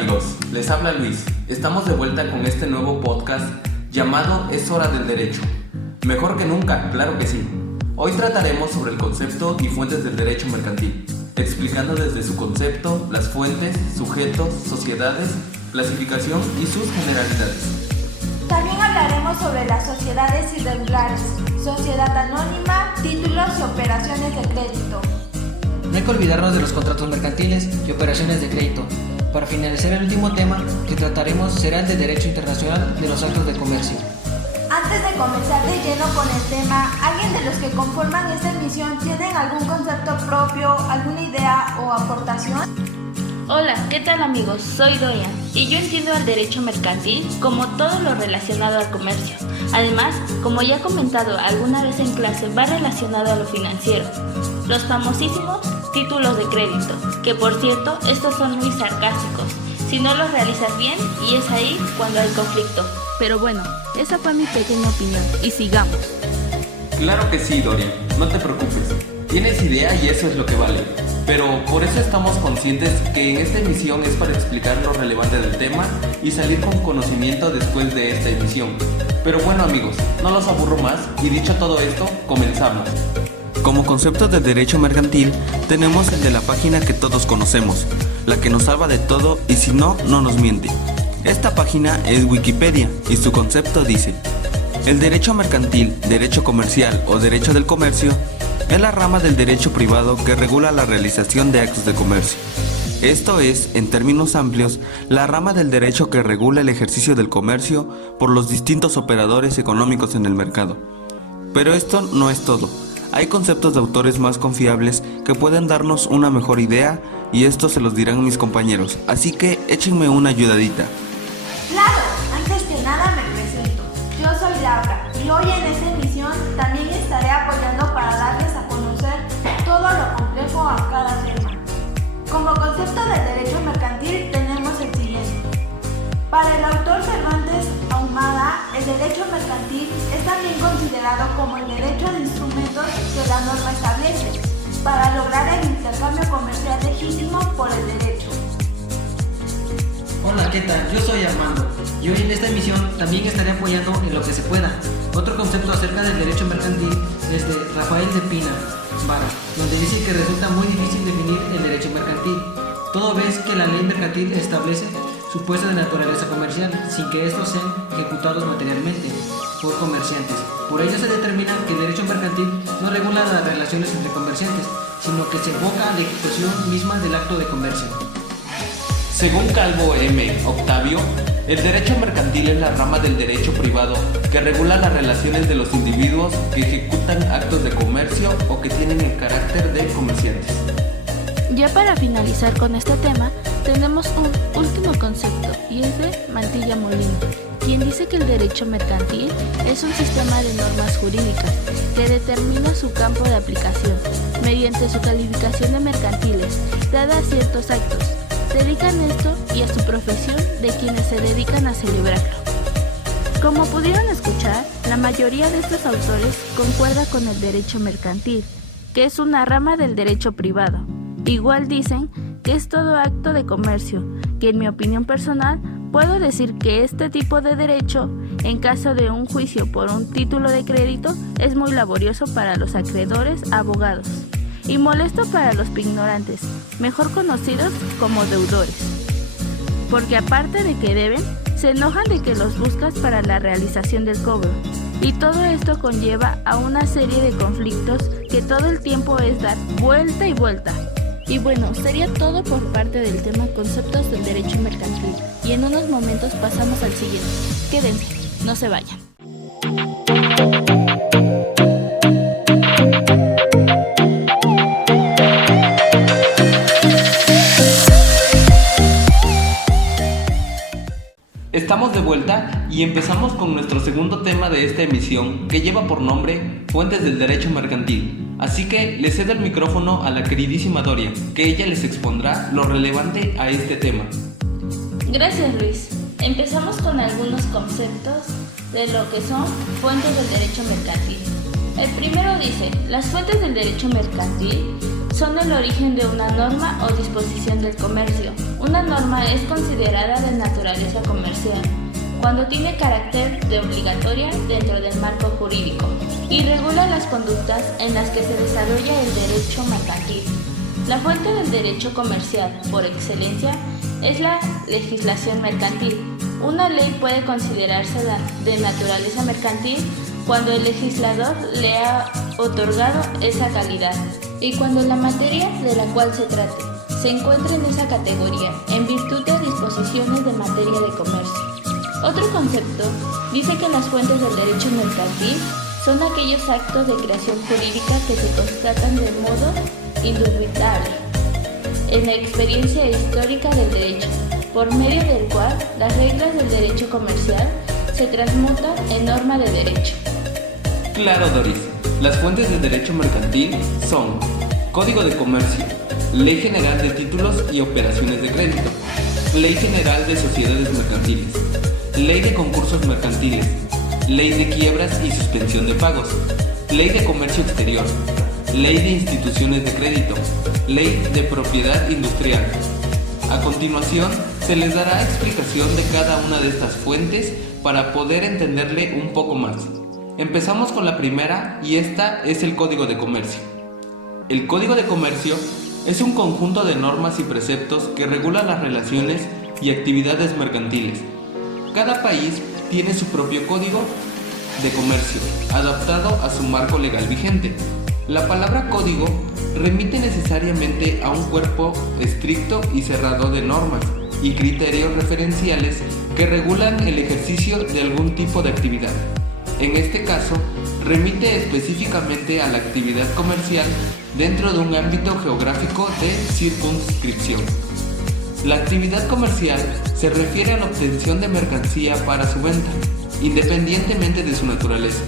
amigos, les habla Luis. Estamos de vuelta con este nuevo podcast llamado Es Hora del Derecho. Mejor que nunca, claro que sí. Hoy trataremos sobre el concepto y fuentes del derecho mercantil, explicando desde su concepto, las fuentes, sujetos, sociedades, clasificación y sus generalidades. También hablaremos sobre las sociedades irregulares, sociedad anónima, títulos y operaciones de crédito. No hay que olvidarnos de los contratos mercantiles y operaciones de crédito. Para finalizar, el último tema que trataremos será el de derecho internacional de los actos de comercio. Antes de comenzar de lleno con el tema, ¿alguien de los que conforman esta emisión tienen algún concepto propio, alguna idea o aportación? Hola, ¿qué tal amigos? Soy Dorian y yo entiendo el derecho mercantil como todo lo relacionado al comercio. Además, como ya he comentado alguna vez en clase, va relacionado a lo financiero. Los famosísimos títulos de crédito, que por cierto, estos son muy sarcásticos. Si no los realizas bien, y es ahí cuando hay conflicto. Pero bueno, esa fue mi pequeña opinión y sigamos. Claro que sí, Dorian, no te preocupes. Tienes idea y eso es lo que vale. Pero por eso estamos conscientes que en esta emisión es para explicar lo relevante del tema y salir con conocimiento después de esta emisión. Pero bueno amigos, no los aburro más y dicho todo esto, comenzamos. Como concepto de derecho mercantil, tenemos el de la página que todos conocemos, la que nos salva de todo y si no, no nos miente. Esta página es Wikipedia y su concepto dice: el derecho mercantil, derecho comercial o derecho del comercio es la rama del derecho privado que regula la realización de actos de comercio. Esto es, en términos amplios, la rama del derecho que regula el ejercicio del comercio por los distintos operadores económicos en el mercado. Pero esto no es todo. Hay conceptos de autores más confiables que pueden darnos una mejor idea y esto se los dirán mis compañeros, así que échenme una ayudadita. Claro, antes que nada me presento. Yo soy Laura y hoy en esta emisión también estaré apoyando para darles a conocer todo lo complejo a cada tema. Como concepto de derecho mercantil tenemos el siguiente. Para el autor Cervantes Ahumada, el derecho mercantil es también considerado como el derecho de instrumentos que la norma establece para lograr el intercambio comercial legítimo por el derecho. Hola, ¿qué tal? Yo soy Armando y hoy en esta emisión también estaré apoyando en lo que se pueda. Otro concepto acerca del derecho mercantil es de Rafael de Pina Vara, donde dice que resulta muy difícil definir el derecho mercantil, toda vez que la ley mercantil establece supuestos de naturaleza comercial, sin que estos sean ejecutados materialmente por comerciantes. Por ello se determina que el derecho mercantil no regula las relaciones entre comerciantes, sino que se enfoca a la ejecución misma del acto de comercio. Según Calvo M. Octavio, el derecho mercantil es la rama del derecho privado que regula las relaciones de los individuos que ejecutan actos de comercio o que tienen el carácter de comerciantes. Ya para finalizar con este tema, tenemos un último concepto y es de Mantilla Molina, quien dice que el derecho mercantil es un sistema de normas jurídicas que determina su campo de aplicación mediante su calificación de mercantiles, dada a ciertos actos. Dedican esto y a su profesión de quienes se dedican a celebrarlo. Como pudieron escuchar, la mayoría de estos autores concuerda con el derecho mercantil, que es una rama del derecho privado. Igual dicen que es todo acto de comercio, que en mi opinión personal puedo decir que este tipo de derecho, en caso de un juicio por un título de crédito, es muy laborioso para los acreedores, abogados, y molesto para los ignorantes, mejor conocidos como deudores. Porque aparte de que deben, se enojan de que los buscas para la realización del cobro. Y todo esto conlleva a una serie de conflictos que todo el tiempo es dar vuelta y vuelta. Y bueno, sería todo por parte del tema conceptos del derecho mercantil. Y en unos momentos pasamos al siguiente. Quédense, no se vayan. Estamos de vuelta y empezamos con nuestro segundo tema de esta emisión que lleva por nombre Fuentes del Derecho Mercantil. Así que le cedo el micrófono a la queridísima Doria, que ella les expondrá lo relevante a este tema. Gracias Luis. Empezamos con algunos conceptos de lo que son fuentes del derecho mercantil. El primero dice, las fuentes del derecho mercantil son el origen de una norma o disposición del comercio, Una norma es considerada de naturaleza comercial cuando tiene carácter de obligatoria dentro del marco jurídico y regula las conductas en las que se desarrolla el derecho mercantil. La fuente del derecho comercial, por excelencia, es la legislación mercantil. Una ley puede considerarse de naturaleza mercantil cuando el legislador le ha otorgado esa calidad y cuando la materia de la cual se trate se encuentra en esa categoría en virtud de disposiciones de materia de comercio. Otro concepto dice que las fuentes del derecho mercantil son aquellos actos de creación jurídica que se constatan de modo indubitable en la experiencia histórica del derecho, por medio del cual las reglas del derecho comercial se transmutan en norma de derecho. Claro, Doris. Las fuentes del derecho mercantil son Código de Comercio, Ley General de Títulos y Operaciones de Crédito, Ley General de Sociedades Mercantiles, Ley de Concursos Mercantiles, Ley de Quiebras y Suspensión de Pagos, Ley de Comercio Exterior, Ley de Instituciones de Crédito, Ley de Propiedad Industrial. A continuación, se les dará explicación de cada una de estas fuentes para poder entenderle un poco más. Empezamos con la primera y esta es el Código de Comercio. El Código de Comercio es un conjunto de normas y preceptos que regulan las relaciones y actividades mercantiles. Cada país tiene su propio Código de Comercio, adaptado a su marco legal vigente. La palabra código remite necesariamente a un cuerpo estricto y cerrado de normas y criterios referenciales que regulan el ejercicio de algún tipo de actividad. En este caso, remite específicamente a la actividad comercial dentro de un ámbito geográfico de circunscripción. La actividad comercial se refiere a la obtención de mercancía para su venta, independientemente de su naturaleza,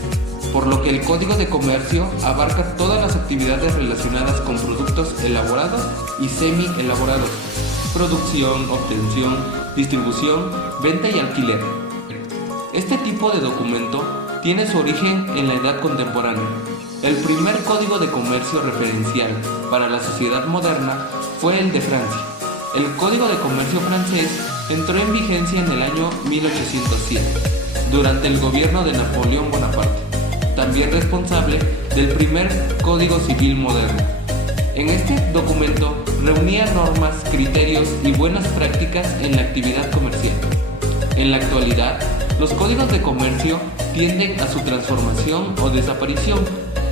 por lo que el Código de Comercio abarca todas las actividades relacionadas con productos elaborados y semi-elaborados, producción, obtención, distribución, venta y alquiler. Este tipo de documento tiene su origen en la Edad Contemporánea. El primer Código de Comercio referencial para la sociedad moderna fue el de Francia. El Código de Comercio francés entró en vigencia en el año 1807, durante el gobierno de Napoleón Bonaparte, también responsable del primer Código Civil moderno. En este documento reunía normas, criterios y buenas prácticas en la actividad comercial. En la actualidad, los códigos de comercio tienden a su transformación o desaparición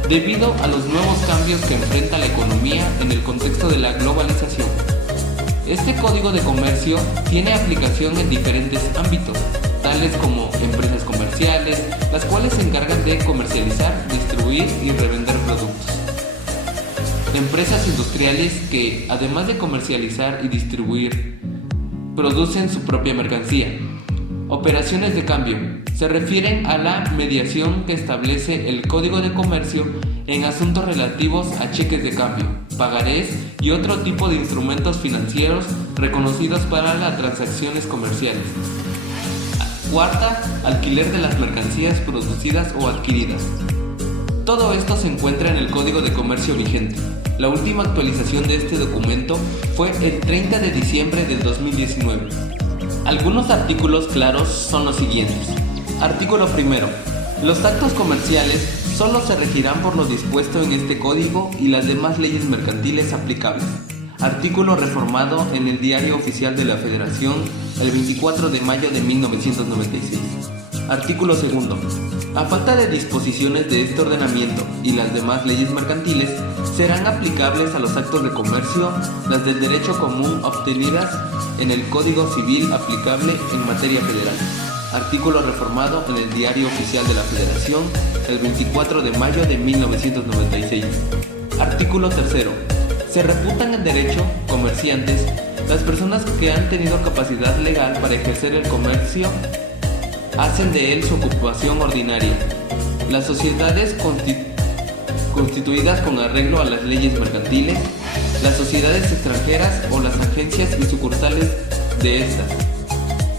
debido a los nuevos cambios que enfrenta la economía en el contexto de la globalización. Este Código de Comercio tiene aplicación en diferentes ámbitos, tales como empresas comerciales, las cuales se encargan de comercializar, distribuir y revender productos. Empresas industriales que, además de comercializar y distribuir, producen su propia mercancía. Operaciones de cambio se refieren a la mediación que establece el Código de Comercio en asuntos relativos a cheques de cambio, pagarés y otro tipo de instrumentos financieros reconocidos para las transacciones comerciales. Cuarta, alquiler de las mercancías producidas o adquiridas. Todo esto se encuentra en el Código de Comercio vigente. La última actualización de este documento fue el 30 de diciembre del 2019. Algunos artículos claros son los siguientes. Artículo primero. Los actos comerciales solo se regirán por lo dispuesto en este código y las demás leyes mercantiles aplicables. Artículo reformado en el Diario Oficial de la Federación el 24 de mayo de 1996. Artículo segundo. A falta de disposiciones de este ordenamiento y las demás leyes mercantiles, serán aplicables a los actos de comercio las del derecho común obtenidas en el Código Civil aplicable en materia federal. Artículo reformado en el Diario Oficial de la Federación el 24 de mayo de 1996. Artículo tercero. Se reputan en derecho comerciantes las personas que han tenido capacidad legal para ejercer el comercio, hacen de él su ocupación ordinaria. Las sociedades constituidas con arreglo a las leyes mercantiles, las sociedades extranjeras o las agencias y sucursales de estas,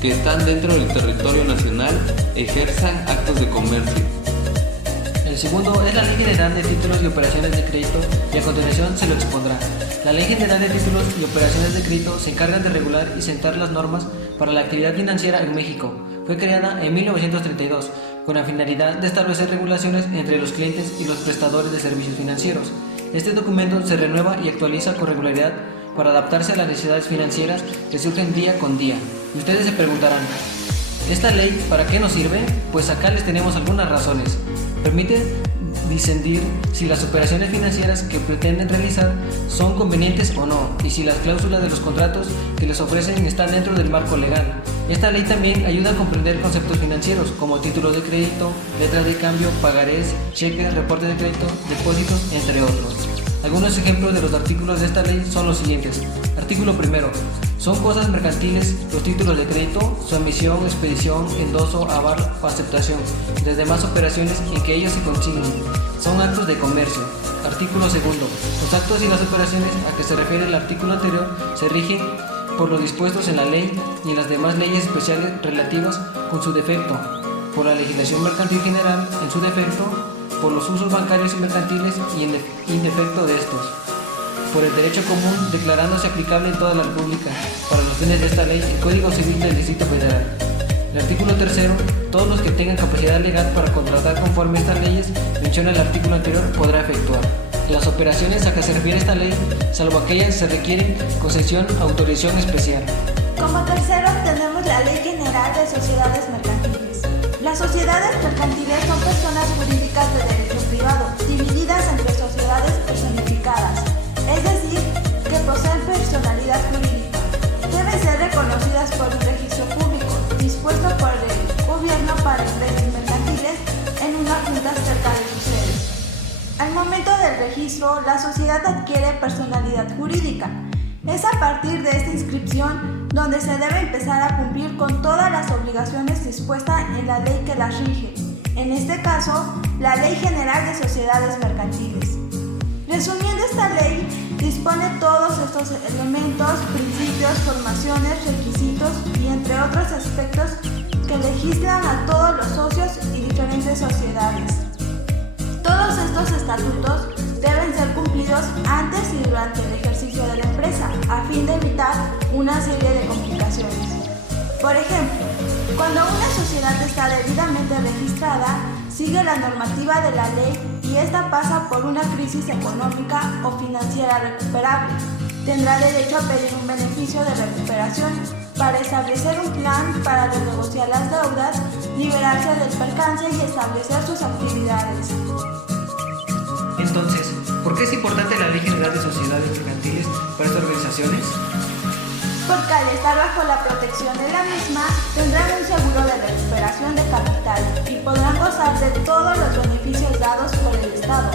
que están dentro del territorio nacional, ejerzan actos de comercio. El segundo es la Ley General de Títulos y Operaciones de Crédito y a continuación se lo expondrá. La Ley General de Títulos y Operaciones de Crédito se encarga de regular y sentar las normas para la actividad financiera en México. Fue creada en 1932 con la finalidad de establecer regulaciones entre los clientes y los prestadores de servicios financieros. Este documento se renueva y actualiza con regularidad para adaptarse a las necesidades financieras que surgen día con día. Y ustedes se preguntarán, ¿esta ley para qué nos sirve? Pues acá les tenemos algunas razones. Permite discernir si las operaciones financieras que pretenden realizar son convenientes o no, y si las cláusulas de los contratos que les ofrecen están dentro del marco legal. Esta ley también ayuda a comprender conceptos financieros como títulos de crédito, letras de cambio, pagarés, cheques, reportes de crédito, depósitos, entre otros. Algunos ejemplos de los artículos de esta ley son los siguientes. Artículo primero. Son cosas mercantiles los títulos de crédito, su emisión, expedición, endoso, aval o aceptación, y las demás operaciones en que ellos se consignen. Son actos de comercio. Artículo segundo. Los actos y las operaciones a que se refiere el artículo anterior se rigen por los dispuestos en la ley y en las demás leyes especiales relativas con su defecto, por la legislación mercantil general en su defecto, por los usos bancarios y mercantiles y en defecto de estos, por el derecho común declarándose aplicable en toda la República para los fines de esta ley el Código Civil del Distrito Federal. El artículo tercero, todos los que tengan capacidad legal para contratar conforme a estas leyes menciona el artículo anterior podrá efectuar. Las operaciones a que se refiere esta ley, salvo aquellas se requieren concesión o autorización especial. Como tercero tenemos la Ley General de Sociedades Mercantiles. Las sociedades mercantiles son personas jurídicas de derecho privado, divididas entre sociedades personificadas, es decir, que poseen personalidad jurídica. Deben ser reconocidas por un registro público, dispuesto por el gobierno para empresas mercantiles en una junta cerca de su sede. Al momento del registro, la sociedad adquiere personalidad jurídica. Es a partir de esta inscripción donde se debe empezar a cumplir con todas las obligaciones dispuestas en la ley que las rige, en este caso, la Ley General de Sociedades Mercantiles. Resumiendo, esta ley dispone todos estos elementos, principios, formaciones, requisitos y entre otros aspectos que legislan a todos los socios y diferentes sociedades. Todos estos estatutos deben ser cumplidos antes y durante el ejercicio de la empresa, a fin de evitar una serie de complicaciones. Por ejemplo, cuando una sociedad está debidamente registrada, sigue la normativa de la ley y esta pasa por una crisis económica o financiera recuperable. Tendrá derecho a pedir un beneficio de recuperación para establecer un plan para renegociar las deudas, liberarse del percance y establecer sus actividades. Entonces, ¿por qué es importante la Ley General de Sociedades Mercantiles para estas organizaciones? Porque al estar bajo la protección de la misma, tendrán un seguro de recuperación de capital y podrán gozar de todos los beneficios dados por el Estado,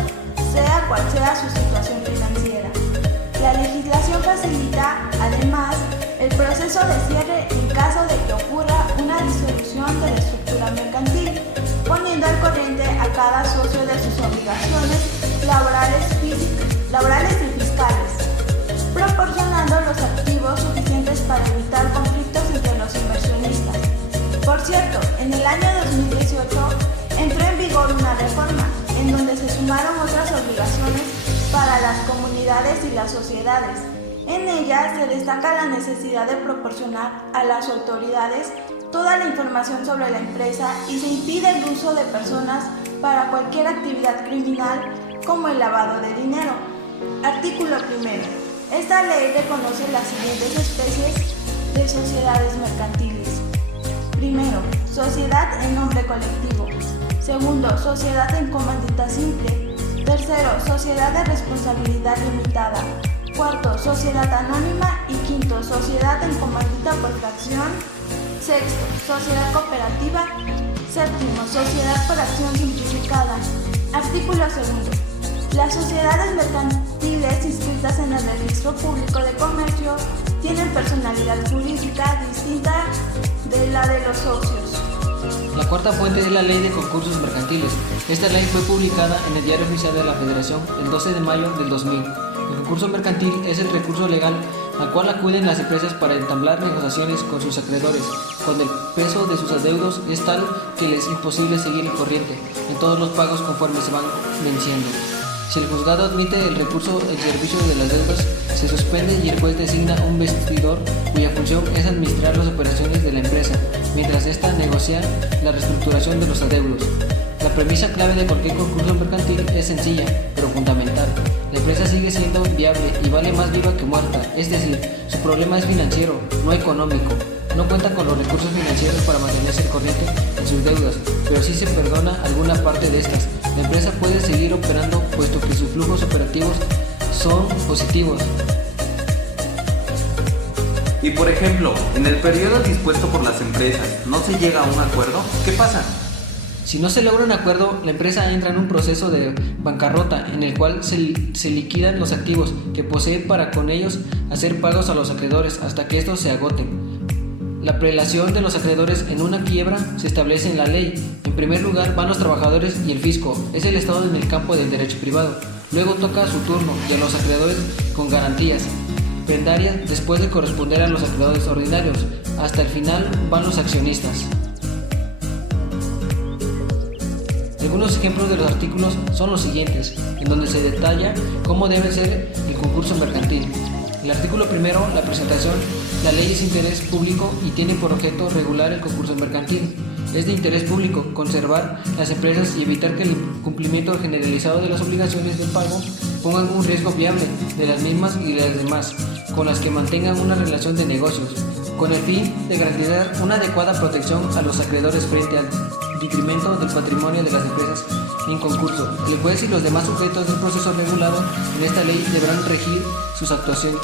sea cual sea su situación financiera. La legislación facilita, además, el proceso de cierre en caso de que ocurra una disolución de la estructura mercantil, poniendo al corriente a cada socio de sus obligaciones laborales y fiscales, proporcionando los activos suficientes para evitar conflictos entre los inversionistas. Por cierto, en el año 2018 entró en vigor una reforma en donde se sumaron otras obligaciones para las comunidades y las sociedades. En ella se destaca la necesidad de proporcionar a las autoridades toda la información sobre la empresa y se impide el uso de personas para cualquier actividad criminal como el lavado de dinero. Artículo primero. Esta ley reconoce las siguientes especies de sociedades mercantiles. Primero, sociedad en nombre colectivo. Segundo, sociedad en comandita simple. Tercero, sociedad de responsabilidad limitada. Cuarto, sociedad anónima. Y quinto, sociedad en comandita por fracción. Sexto, sociedad cooperativa. Séptimo, sociedad por acción simplificada. Artículo segundo. Las sociedades mercantiles inscritas en el Registro Público de Comercio tienen personalidad jurídica distinta de la de los socios. La cuarta fuente es la Ley de Concursos Mercantiles. Esta ley fue publicada en el Diario Oficial de la Federación el 12 de mayo del 2000. El concurso mercantil es el recurso legal al cual acuden las empresas para entablar negociaciones con sus acreedores, cuando el peso de sus adeudos es tal que les es imposible seguir el corriente en todos los pagos conforme se van venciendo. Si el juzgado admite el recurso, el servicio de las deudas se suspende y el juez designa un vestidor cuya función es administrar las operaciones de la empresa, mientras ésta negocia la reestructuración de los adeudos. La premisa clave de cualquier concurso mercantil es sencilla, pero fundamental. La empresa sigue siendo viable y vale más viva que muerta, es decir, su problema es financiero, no económico. No cuenta con los recursos financieros para mantenerse al corriente en sus deudas, pero sí se perdona alguna parte de estas. La empresa puede seguir operando puesto que sus flujos operativos son positivos. Y por ejemplo, en el periodo dispuesto por las empresas, ¿no se llega a un acuerdo? ¿Qué pasa? Si no se logra un acuerdo, la empresa entra en un proceso de bancarrota en el cual se liquidan los activos que posee para con ellos hacer pagos a los acreedores hasta que estos se agoten. La prelación de los acreedores en una quiebra se establece en la ley. En primer lugar van los trabajadores y el fisco, es el Estado en el campo del derecho privado. Luego toca su turno y a los acreedores con garantías prendarias después de corresponder a los acreedores ordinarios. Hasta el final van los accionistas. Algunos ejemplos de los artículos son los siguientes, en donde se detalla cómo debe ser el concurso mercantil. El artículo primero, la presentación. La ley es interés público y tiene por objeto regular el concurso mercantil. Es de interés público conservar las empresas y evitar que el cumplimiento generalizado de las obligaciones de pago pongan un riesgo viable de las mismas y de las demás, con las que mantengan una relación de negocios, con el fin de garantizar una adecuada protección a los acreedores frente al detrimento del patrimonio de las empresas en concurso. El juez y los demás sujetos del proceso regulado en esta ley deberán regir sus actuaciones,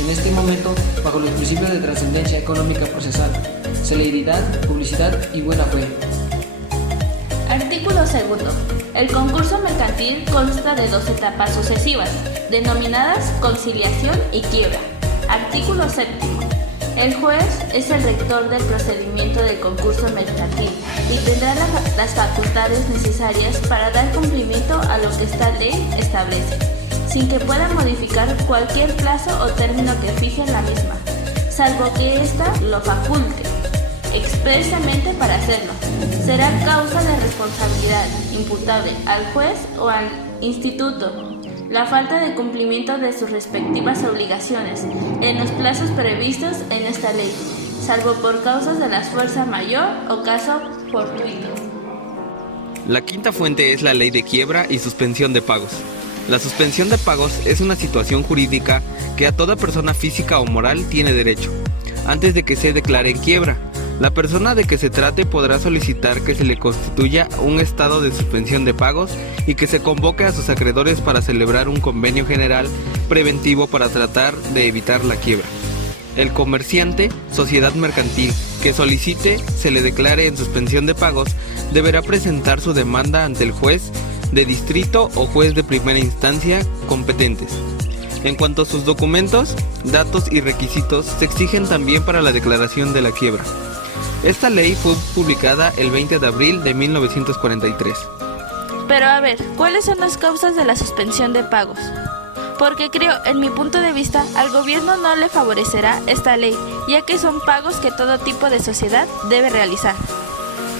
en este momento bajo los principios de trascendencia económica procesal, celeridad, publicidad y buena fe. Artículo 2. El concurso mercantil consta de 2 etapas sucesivas, denominadas conciliación y quiebra. Artículo 7. El juez es el rector del procedimiento del concurso mercantil y tendrá las facultades necesarias para dar cumplimiento a lo que esta ley establece, sin que pueda modificar cualquier plazo o término que fije la misma, salvo que ésta lo faculte expresamente para hacerlo. Será causa de responsabilidad imputable al juez o al instituto la falta de cumplimiento de sus respectivas obligaciones en los plazos previstos en esta ley, salvo por causas de la fuerza mayor o caso fortuito. La quinta fuente es la ley de quiebra y suspensión de pagos. La suspensión de pagos es una situación jurídica que a toda persona física o moral tiene derecho, antes de que se declare en quiebra. La persona de que se trate podrá solicitar que se le constituya un estado de suspensión de pagos y que se convoque a sus acreedores para celebrar un convenio general preventivo para tratar de evitar la quiebra. El comerciante, sociedad mercantil, que solicite se le declare en suspensión de pagos, deberá presentar su demanda ante el juez de distrito o juez de primera instancia competentes. En cuanto a sus documentos, datos y requisitos se exigen también para la declaración de la quiebra. Esta ley fue publicada el 20 de abril de 1943. Pero a ver, ¿cuáles son las causas de la suspensión de pagos? Porque creo, en mi punto de vista, al gobierno no le favorecerá esta ley, ya que son pagos que todo tipo de sociedad debe realizar.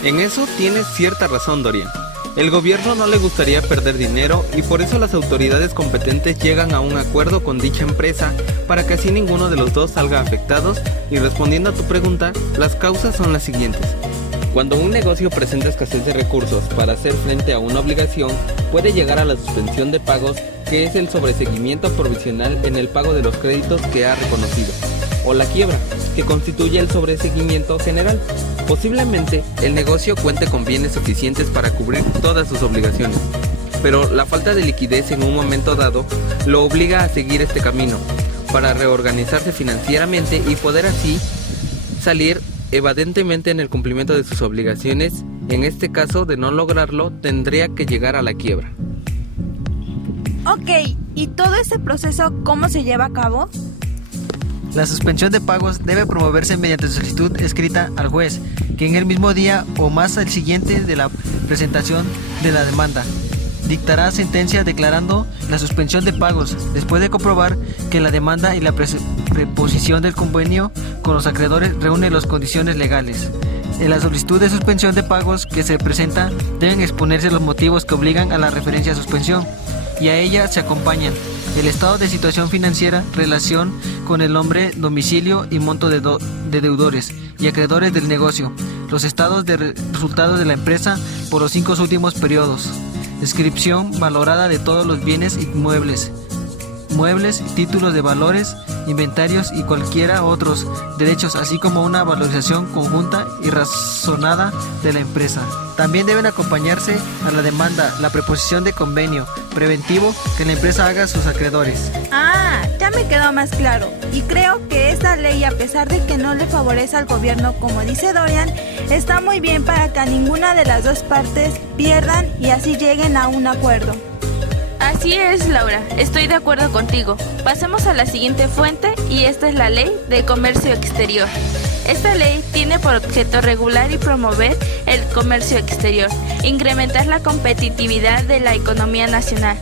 En eso tienes cierta razón, Dorian. El gobierno no le gustaría perder dinero y por eso las autoridades competentes llegan a un acuerdo con dicha empresa para que así ninguno de los dos salga afectados. Y respondiendo a tu pregunta, las causas son las siguientes. Cuando un negocio presenta escasez de recursos para hacer frente a una obligación, puede llegar a la suspensión de pagos, que es el sobreseguimiento provisional en el pago de los créditos que ha reconocido, o la quiebra, que constituye el sobreseguimiento general. Posiblemente el negocio cuente con bienes suficientes para cubrir todas sus obligaciones, pero la falta de liquidez en un momento dado lo obliga a seguir este camino para reorganizarse financieramente y poder así salir evadentemente en el cumplimiento de sus obligaciones. En este caso, de no lograrlo, tendría que llegar a la quiebra. Ok, ¿y todo ese proceso cómo se lleva a cabo? La suspensión de pagos debe promoverse mediante solicitud escrita al juez, que en el mismo día o más al siguiente de la presentación de la demanda dictará sentencia declarando la suspensión de pagos, después de comprobar que la demanda y la preposición del convenio con los acreedores reúne las condiciones legales. En la solicitud de suspensión de pagos que se presenta deben exponerse los motivos que obligan a la referencia a suspensión y a ella se acompañan el estado de situación financiera, relación con el nombre, domicilio y monto de deudores y acreedores del negocio, los estados de resultados de la empresa por los 5 últimos periodos, descripción valorada de todos los bienes inmuebles, títulos de valores, inventarios y cualquiera otros derechos, así como una valorización conjunta y razonada de la empresa. También deben acompañarse a la demanda la preposición de convenio preventivo que la empresa haga a sus acreedores. Ya me quedó más claro. Y creo que esta ley, a pesar de que no le favorece al gobierno, como dice Dorian, está muy bien para que a ninguna de las dos partes pierdan y así lleguen a un acuerdo. Así es, Laura, estoy de acuerdo contigo. Pasemos a la siguiente fuente y esta es la Ley de Comercio Exterior. Esta ley tiene por objeto regular y promover el comercio exterior, incrementar la competitividad de la economía nacional,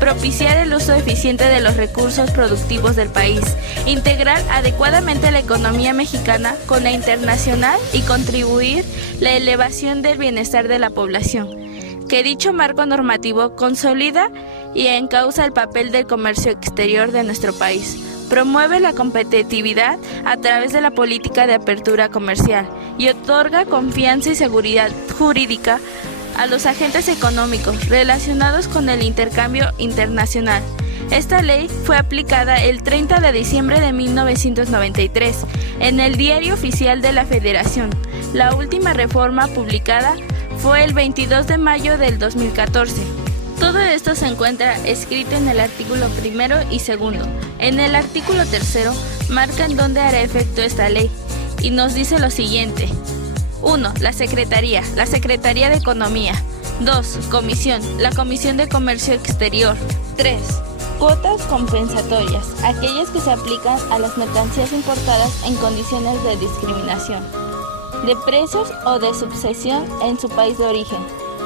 propiciar el uso eficiente de los recursos productivos del país, integrar adecuadamente la economía mexicana con la internacional y contribuir la elevación del bienestar de la población. Que dicho marco normativo consolida y encauza el papel del comercio exterior de nuestro país, promueve la competitividad a través de la política de apertura comercial y otorga confianza y seguridad jurídica a los agentes económicos relacionados con el intercambio internacional. Esta ley fue aplicada el 30 de diciembre de 1993 en el Diario Oficial de la Federación. La última reforma publicada fue el 22 de mayo del 2014. Todo esto se encuentra escrito en el artículo 1 y 2. En el artículo 3 marca en dónde hará efecto esta ley y nos dice lo siguiente. 1. La Secretaría de Economía. 2. Comisión, la Comisión de Comercio Exterior. 3. Cuotas compensatorias, aquellas que se aplican a las mercancías importadas en condiciones de discriminación, de precios o de subsidiación en su país de origen,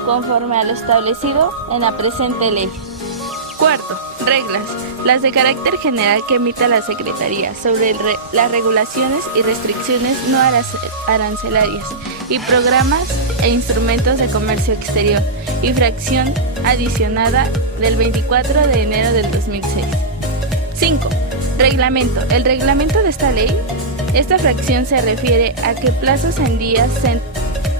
conforme a lo establecido en la presente ley. 4. Reglas, las de carácter general que emita la Secretaría sobre las regulaciones y restricciones no arancelarias y programas e instrumentos de comercio exterior y fracción adicionada del 24 de enero del 2006. 5. Reglamento. El reglamento de esta ley, esta fracción se refiere a qué plazos en días se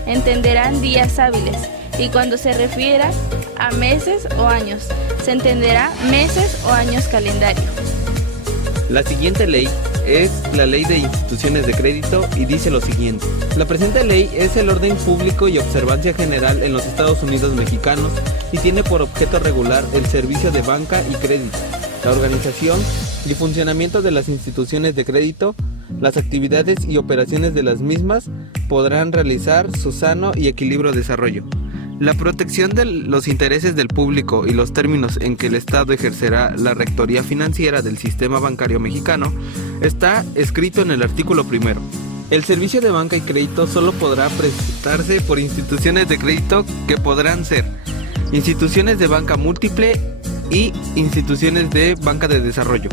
entenderán días hábiles y cuando se refiera a meses o años, se entenderá meses o años calendario. La siguiente ley es la Ley de Instituciones de Crédito y dice lo siguiente. La presente ley es el orden público y observancia general en los Estados Unidos mexicanos y tiene por objeto regular el servicio de banca y crédito, la organización y funcionamiento de las instituciones de crédito, las actividades y operaciones de las mismas podrán realizar su sano y equilibrado desarrollo. La protección de los intereses del público y los términos en que el Estado ejercerá la rectoría financiera del sistema bancario mexicano está escrito en el artículo 1. El servicio de banca y crédito solo podrá prestarse por instituciones de crédito que podrán ser instituciones de banca múltiple y instituciones de banca de desarrollo.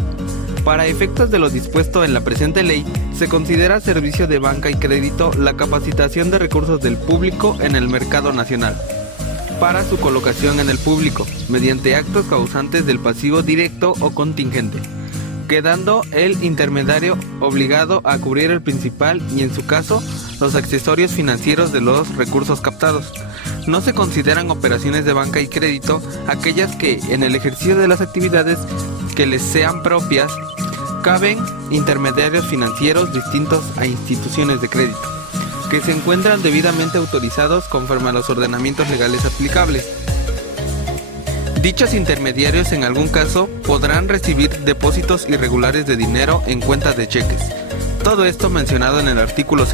Para efectos de lo dispuesto en la presente ley, se considera servicio de banca y crédito la capacitación de recursos del público en el mercado nacional para su colocación en el público, mediante actos causantes del pasivo directo o contingente, quedando el intermediario obligado a cubrir el principal y, en su caso, los accesorios financieros de los recursos captados. No se consideran operaciones de banca y crédito aquellas que, en el ejercicio de las actividades que les sean propias, caben intermediarios financieros distintos a instituciones de crédito, que se encuentran debidamente autorizados conforme a los ordenamientos legales aplicables. Dichos intermediarios en algún caso podrán recibir depósitos irregulares de dinero en cuentas de cheques. Todo esto mencionado en el artículo 2.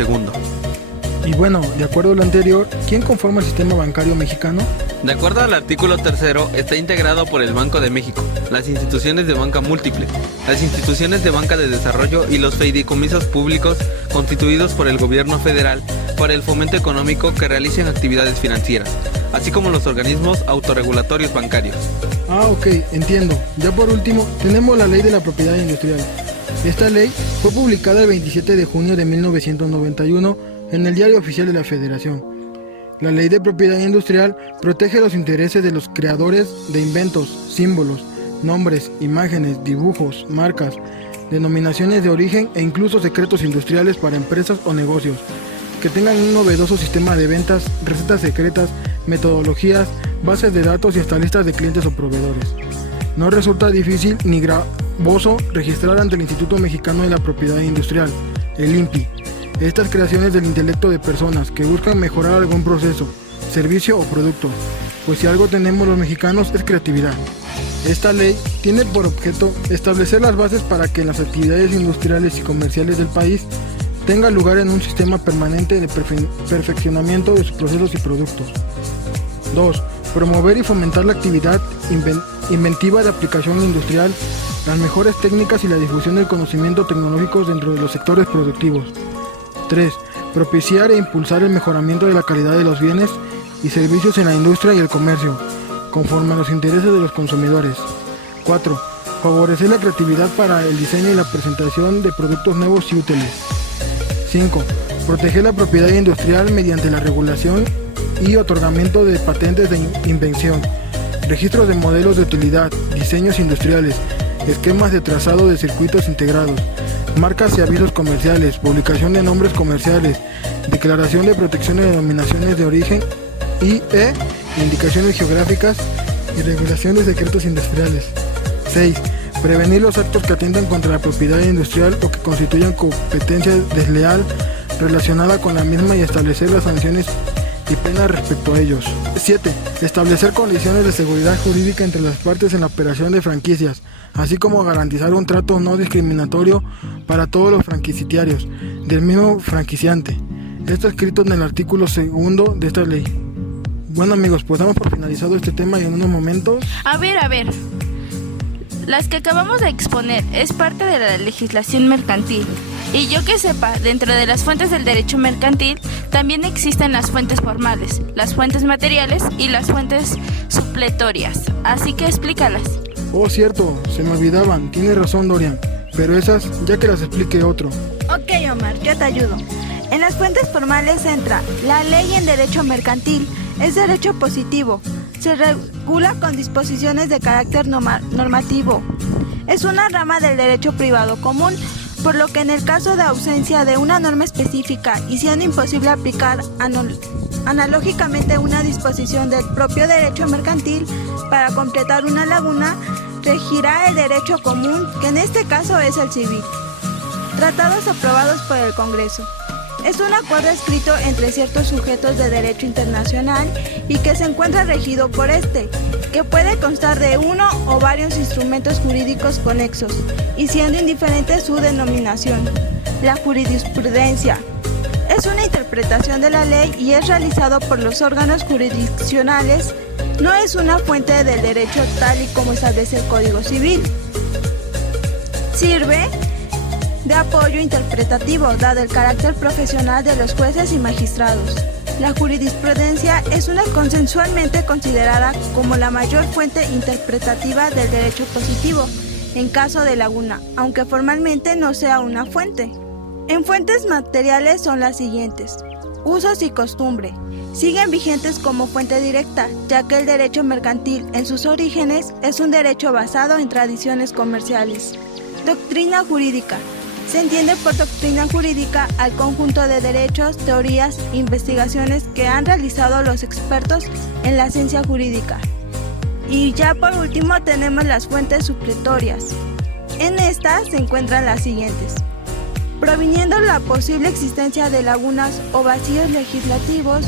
Y bueno, de acuerdo a lo anterior, ¿quién conforma el sistema bancario mexicano? De acuerdo al artículo 3, está integrado por el Banco de México, las instituciones de banca múltiple, las instituciones de banca de desarrollo y los fideicomisos públicos constituidos por el gobierno federal para el fomento económico que realicen actividades financieras, así como los organismos autorregulatorios bancarios. Ok, entiendo. Ya por último, tenemos la ley de la propiedad industrial. Esta ley fue publicada el 27 de junio de 1991 en el Diario Oficial de la Federación. La Ley de Propiedad Industrial protege los intereses de los creadores de inventos, símbolos, nombres, imágenes, dibujos, marcas, denominaciones de origen e incluso secretos industriales para empresas o negocios que tengan un novedoso sistema de ventas, recetas secretas, metodologías, bases de datos y hasta listas de clientes o proveedores. No resulta difícil ni gravoso registrar ante el Instituto Mexicano de la Propiedad Industrial, el INPI, estas creaciones del intelecto de personas que buscan mejorar algún proceso, servicio o producto, pues si algo tenemos los mexicanos es creatividad. Esta ley tiene por objeto establecer las bases para que las actividades industriales y comerciales del país tengan lugar en un sistema permanente de perfeccionamiento de sus procesos y productos. 2. Promover y fomentar la actividad inventiva de aplicación industrial, las mejores técnicas y la difusión del conocimiento tecnológico dentro de los sectores productivos. 3. Propiciar e impulsar el mejoramiento de la calidad de los bienes y servicios en la industria y el comercio, conforme a los intereses de los consumidores. 4. Favorecer la creatividad para el diseño y la presentación de productos nuevos y útiles. 5. Proteger la propiedad industrial mediante la regulación y otorgamiento de patentes de invención, registros de modelos de utilidad, diseños industriales, esquemas de trazado de circuitos integrados, marcas y avisos comerciales, publicación de nombres comerciales, declaración de protección de denominaciones de origen e indicaciones geográficas y regulación de secretos industriales. 6. Prevenir los actos que atentan contra la propiedad industrial o que constituyan competencia desleal relacionada con la misma y establecer las sanciones y penas respecto a ellos. 7. Establecer condiciones de seguridad jurídica entre las partes en la operación de franquicias, así como garantizar un trato no discriminatorio para todos los franquiciatarios del mismo franquiciante. Esto escrito en el artículo 2 de esta ley. Bueno amigos, pues damos por finalizado este tema y en unos momentos... A ver. Las que acabamos de exponer es parte de la legislación mercantil. Y yo que sepa, dentro de las fuentes del derecho mercantil también existen las fuentes formales, las fuentes materiales y las fuentes supletorias. Así que explícalas. Oh, cierto, se me olvidaban, tienes razón Dorian, pero esas ya que las explique otro. Ok, Omar, yo te ayudo. En las fuentes formales entra la ley en derecho mercantil, es derecho positivo. Se regula con disposiciones de carácter normativo. Es una rama del derecho privado común, por lo que en el caso de ausencia de una norma específica y siendo imposible aplicar analógicamente una disposición del propio derecho mercantil para completar una laguna, regirá el derecho común, que en este caso es el civil. Tratados aprobados por el Congreso. Es un acuerdo escrito entre ciertos sujetos de derecho internacional y que se encuentra regido por este, que puede constar de uno o varios instrumentos jurídicos conexos, y siendo indiferente su denominación. La jurisprudencia es una interpretación de la ley y es realizado por los órganos jurisdiccionales. No es una fuente del derecho tal y como establece el Código Civil. Sirve de apoyo interpretativo, dado el carácter profesional de los jueces y magistrados. La jurisprudencia es una consensualmente considerada como la mayor fuente interpretativa del derecho positivo, en caso de laguna, aunque formalmente no sea una fuente. En fuentes materiales son las siguientes. Usos y costumbre. Siguen vigentes como fuente directa, ya que el derecho mercantil en sus orígenes es un derecho basado en tradiciones comerciales. Doctrina jurídica. Se entiende por doctrina jurídica al conjunto de derechos, teorías e investigaciones que han realizado los expertos en la ciencia jurídica. Y ya por último tenemos las fuentes supletorias. En estas se encuentran las siguientes. Proviniendo la posible existencia de lagunas o vacíos legislativos,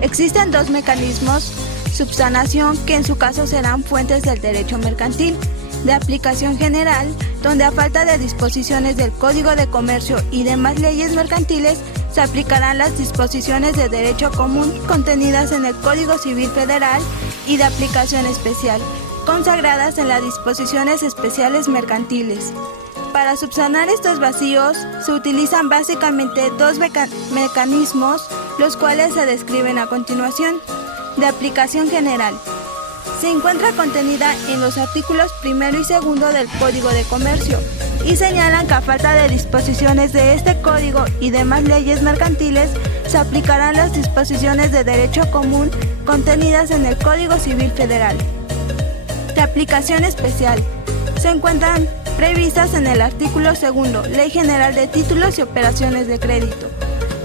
existen dos mecanismos: subsanación, que en su caso serán fuentes del derecho mercantil, de aplicación general, donde a falta de disposiciones del Código de Comercio y demás leyes mercantiles, se aplicarán las disposiciones de derecho común contenidas en el Código Civil Federal, y de aplicación especial, consagradas en las disposiciones especiales mercantiles. Para subsanar estos vacíos, se utilizan básicamente dos mecanismos, los cuales se describen a continuación. De aplicación general. Se encuentra contenida en los artículos 1 y 2 del Código de Comercio, y señalan que a falta de disposiciones de este código y demás leyes mercantiles, se aplicarán las disposiciones de derecho común contenidas en el Código Civil Federal. De aplicación especial, se encuentran previstas en el artículo 2, Ley General de Títulos y Operaciones de Crédito.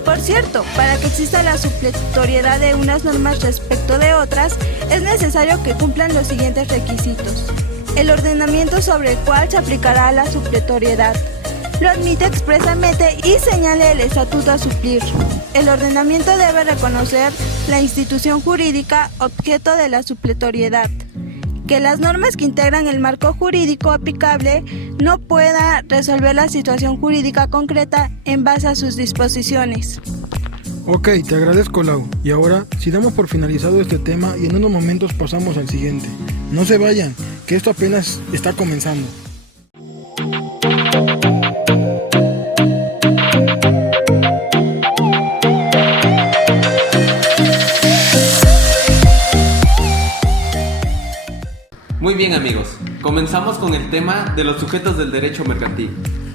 Por cierto, para que exista la supletoriedad de unas normas respecto de otras, es necesario que cumplan los siguientes requisitos. El ordenamiento sobre el cual se aplicará la supletoriedad lo admite expresamente y señale el estatuto a suplir. El ordenamiento debe reconocer la institución jurídica objeto de la supletoriedad. Que las normas que integran el marco jurídico aplicable no pueda resolver la situación jurídica concreta en base a sus disposiciones. Ok, te agradezco, Lau. Y ahora, si damos por finalizado este tema y en unos momentos pasamos al siguiente. No se vayan, que esto apenas está comenzando. Muy bien amigos, comenzamos con el tema de los sujetos del derecho mercantil.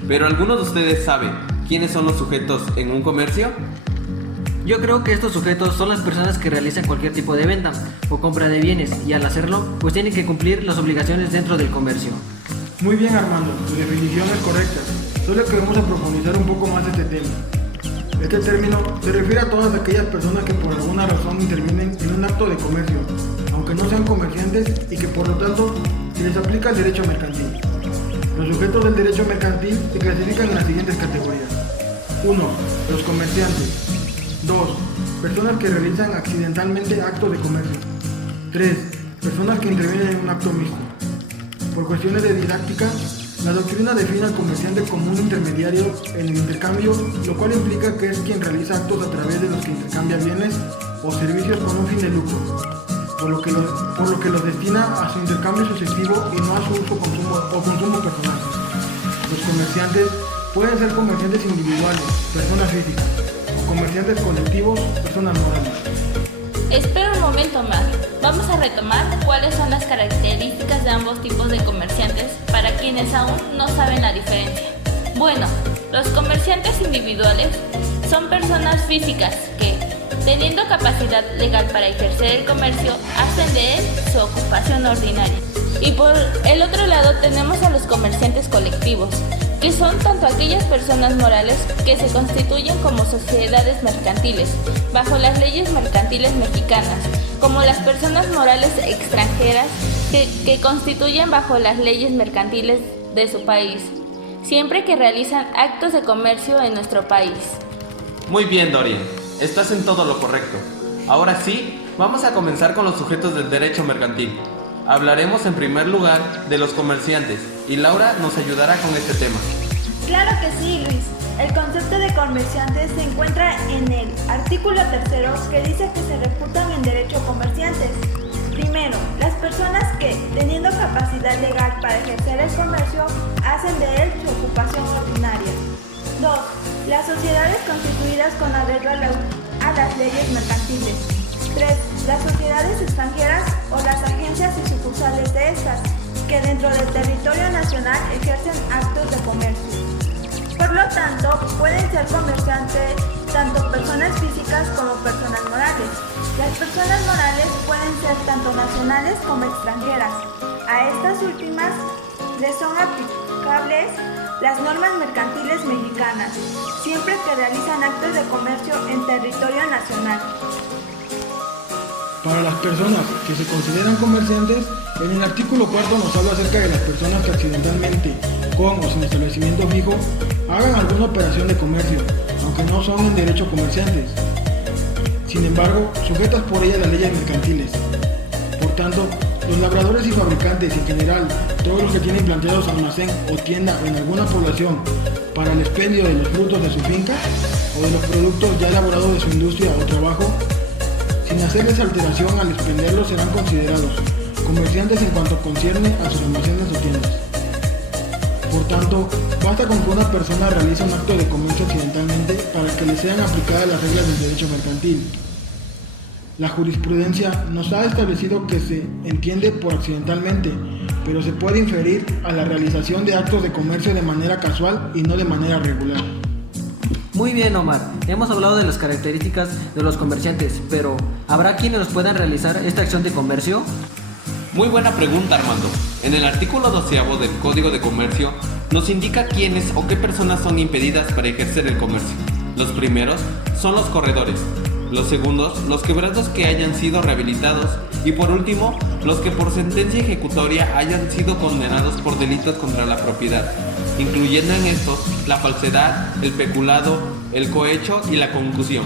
Pero ¿alguno de ustedes sabe quiénes son los sujetos en un comercio? Yo creo que estos sujetos son las personas que realizan cualquier tipo de venta o compra de bienes y al hacerlo, pues tienen que cumplir las obligaciones dentro del comercio. Muy bien, Armando, tu definición es correcta. Solo que vamos a profundizar un poco más este tema. Este término se refiere a todas aquellas personas que por alguna razón intervienen en un acto de comercio, aunque no sean comerciantes y que por lo tanto se les aplica el derecho mercantil. Los sujetos del derecho mercantil se clasifican en las siguientes categorías. 1. Los comerciantes. 2. Personas que realizan accidentalmente actos de comercio. 3. Personas que intervienen en un acto mixto. Por cuestiones de didáctica, la doctrina define al comerciante como un intermediario en el intercambio, lo cual implica que es quien realiza actos a través de los que intercambia bienes o servicios con un fin de lucro, por lo que los destina a su intercambio sucesivo y no a su uso o consumo personal. Los comerciantes pueden ser comerciantes individuales, personas físicas, o comerciantes colectivos, personas morales. Espera un momento más. Vamos a retomar cuáles son las características de ambos tipos de comerciantes para quienes aún no saben la diferencia. Bueno, los comerciantes individuales son personas físicas que, teniendo capacidad legal para ejercer el comercio, hacen de él su ocupación ordinaria. Y por el otro lado tenemos a los comerciantes colectivos, que son tanto aquellas personas morales que se constituyen como sociedades mercantiles, bajo las leyes mercantiles mexicanas, como las personas morales extranjeras que constituyen bajo las leyes mercantiles de su país, siempre que realizan actos de comercio en nuestro país. Muy bien, Dorian, estás en todo lo correcto. Ahora sí, vamos a comenzar con los sujetos del derecho mercantil. Hablaremos en primer lugar de los comerciantes y Laura nos ayudará con este tema. Claro que sí, Luis. El concepto de comerciantes se encuentra en el artículo 3 que dice que se reputan en derecho comerciantes. Primero, las personas que, teniendo capacidad legal para ejercer el comercio, hacen de él su ocupación ordinaria. 2. Las sociedades constituidas con arreglo a las leyes mercantiles. 3. Las sociedades extranjeras o las agencias y sucursales de estas, que dentro del territorio nacional ejercen actos de comercio. Por lo tanto, pueden ser comerciantes tanto personas físicas como personas morales. Las personas morales pueden ser tanto nacionales como extranjeras. A estas últimas les son aplicables las normas mercantiles mexicanas, siempre que realizan actos de comercio en territorio nacional. Para las personas que se consideran comerciantes, en el artículo 4 nos habla acerca de las personas que accidentalmente, con o sin establecimiento fijo, hagan alguna operación de comercio, aunque no son en derecho comerciantes. Sin embargo, sujetas por ella las leyes mercantiles. Por tanto, los labradores y fabricantes en general, todos los que tienen planteados almacén o tienda en alguna población para el expendio de los frutos de su finca o de los productos ya elaborados de su industria o trabajo, sin hacerles alteración al expenderlos, serán considerados comerciantes en cuanto concierne a sus almacenes o tiendas. Por tanto, basta con que una persona realice un acto de comercio accidentalmente para que le sean aplicadas las reglas del derecho mercantil. La jurisprudencia nos ha establecido que se entiende por accidentalmente pero se puede inferir a la realización de actos de comercio de manera casual y no de manera regular. Muy bien, Omar. Hemos hablado de las características de los comerciantes, pero ¿habrá quienes los puedan realizar esta acción de comercio? Muy buena pregunta, Armando. En el artículo 12 del Código de Comercio nos indica quiénes o qué personas son impedidas para ejercer el comercio. Los primeros son los corredores, los segundos, los quebrados que hayan sido rehabilitados y por último, los que por sentencia ejecutoria hayan sido condenados por delitos contra la propiedad, incluyendo en estos la falsedad, el peculado, el cohecho y la concusión.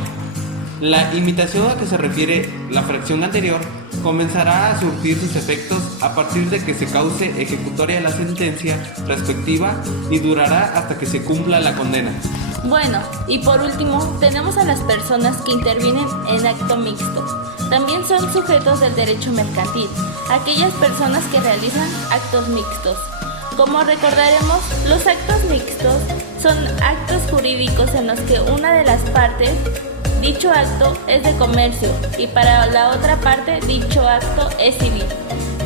La imitación a que se refiere la fracción anterior comenzará a surtir sus efectos a partir de que se cause ejecutoria la sentencia respectiva y durará hasta que se cumpla la condena. Bueno, y por último, tenemos a las personas que intervienen en acto mixto. También son sujetos del derecho mercantil, aquellas personas que realizan actos mixtos. Como recordaremos, los actos mixtos son actos jurídicos en los que una de las partes, dicho acto es de comercio y para la otra parte dicho acto es civil.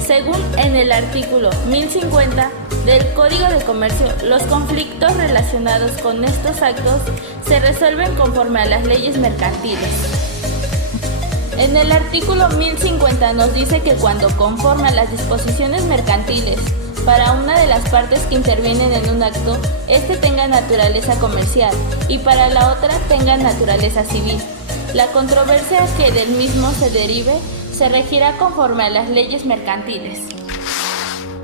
Según en el artículo 1050 del Código de Comercio, los conflictos relacionados con estos actos se resuelven conforme a las leyes mercantiles. En el artículo 1050 nos dice que cuando conforme a las disposiciones mercantiles para una de las partes que intervienen en un acto, este tenga naturaleza comercial y para la otra tenga naturaleza civil. La controversia que del mismo se derive se regirá conforme a las leyes mercantiles.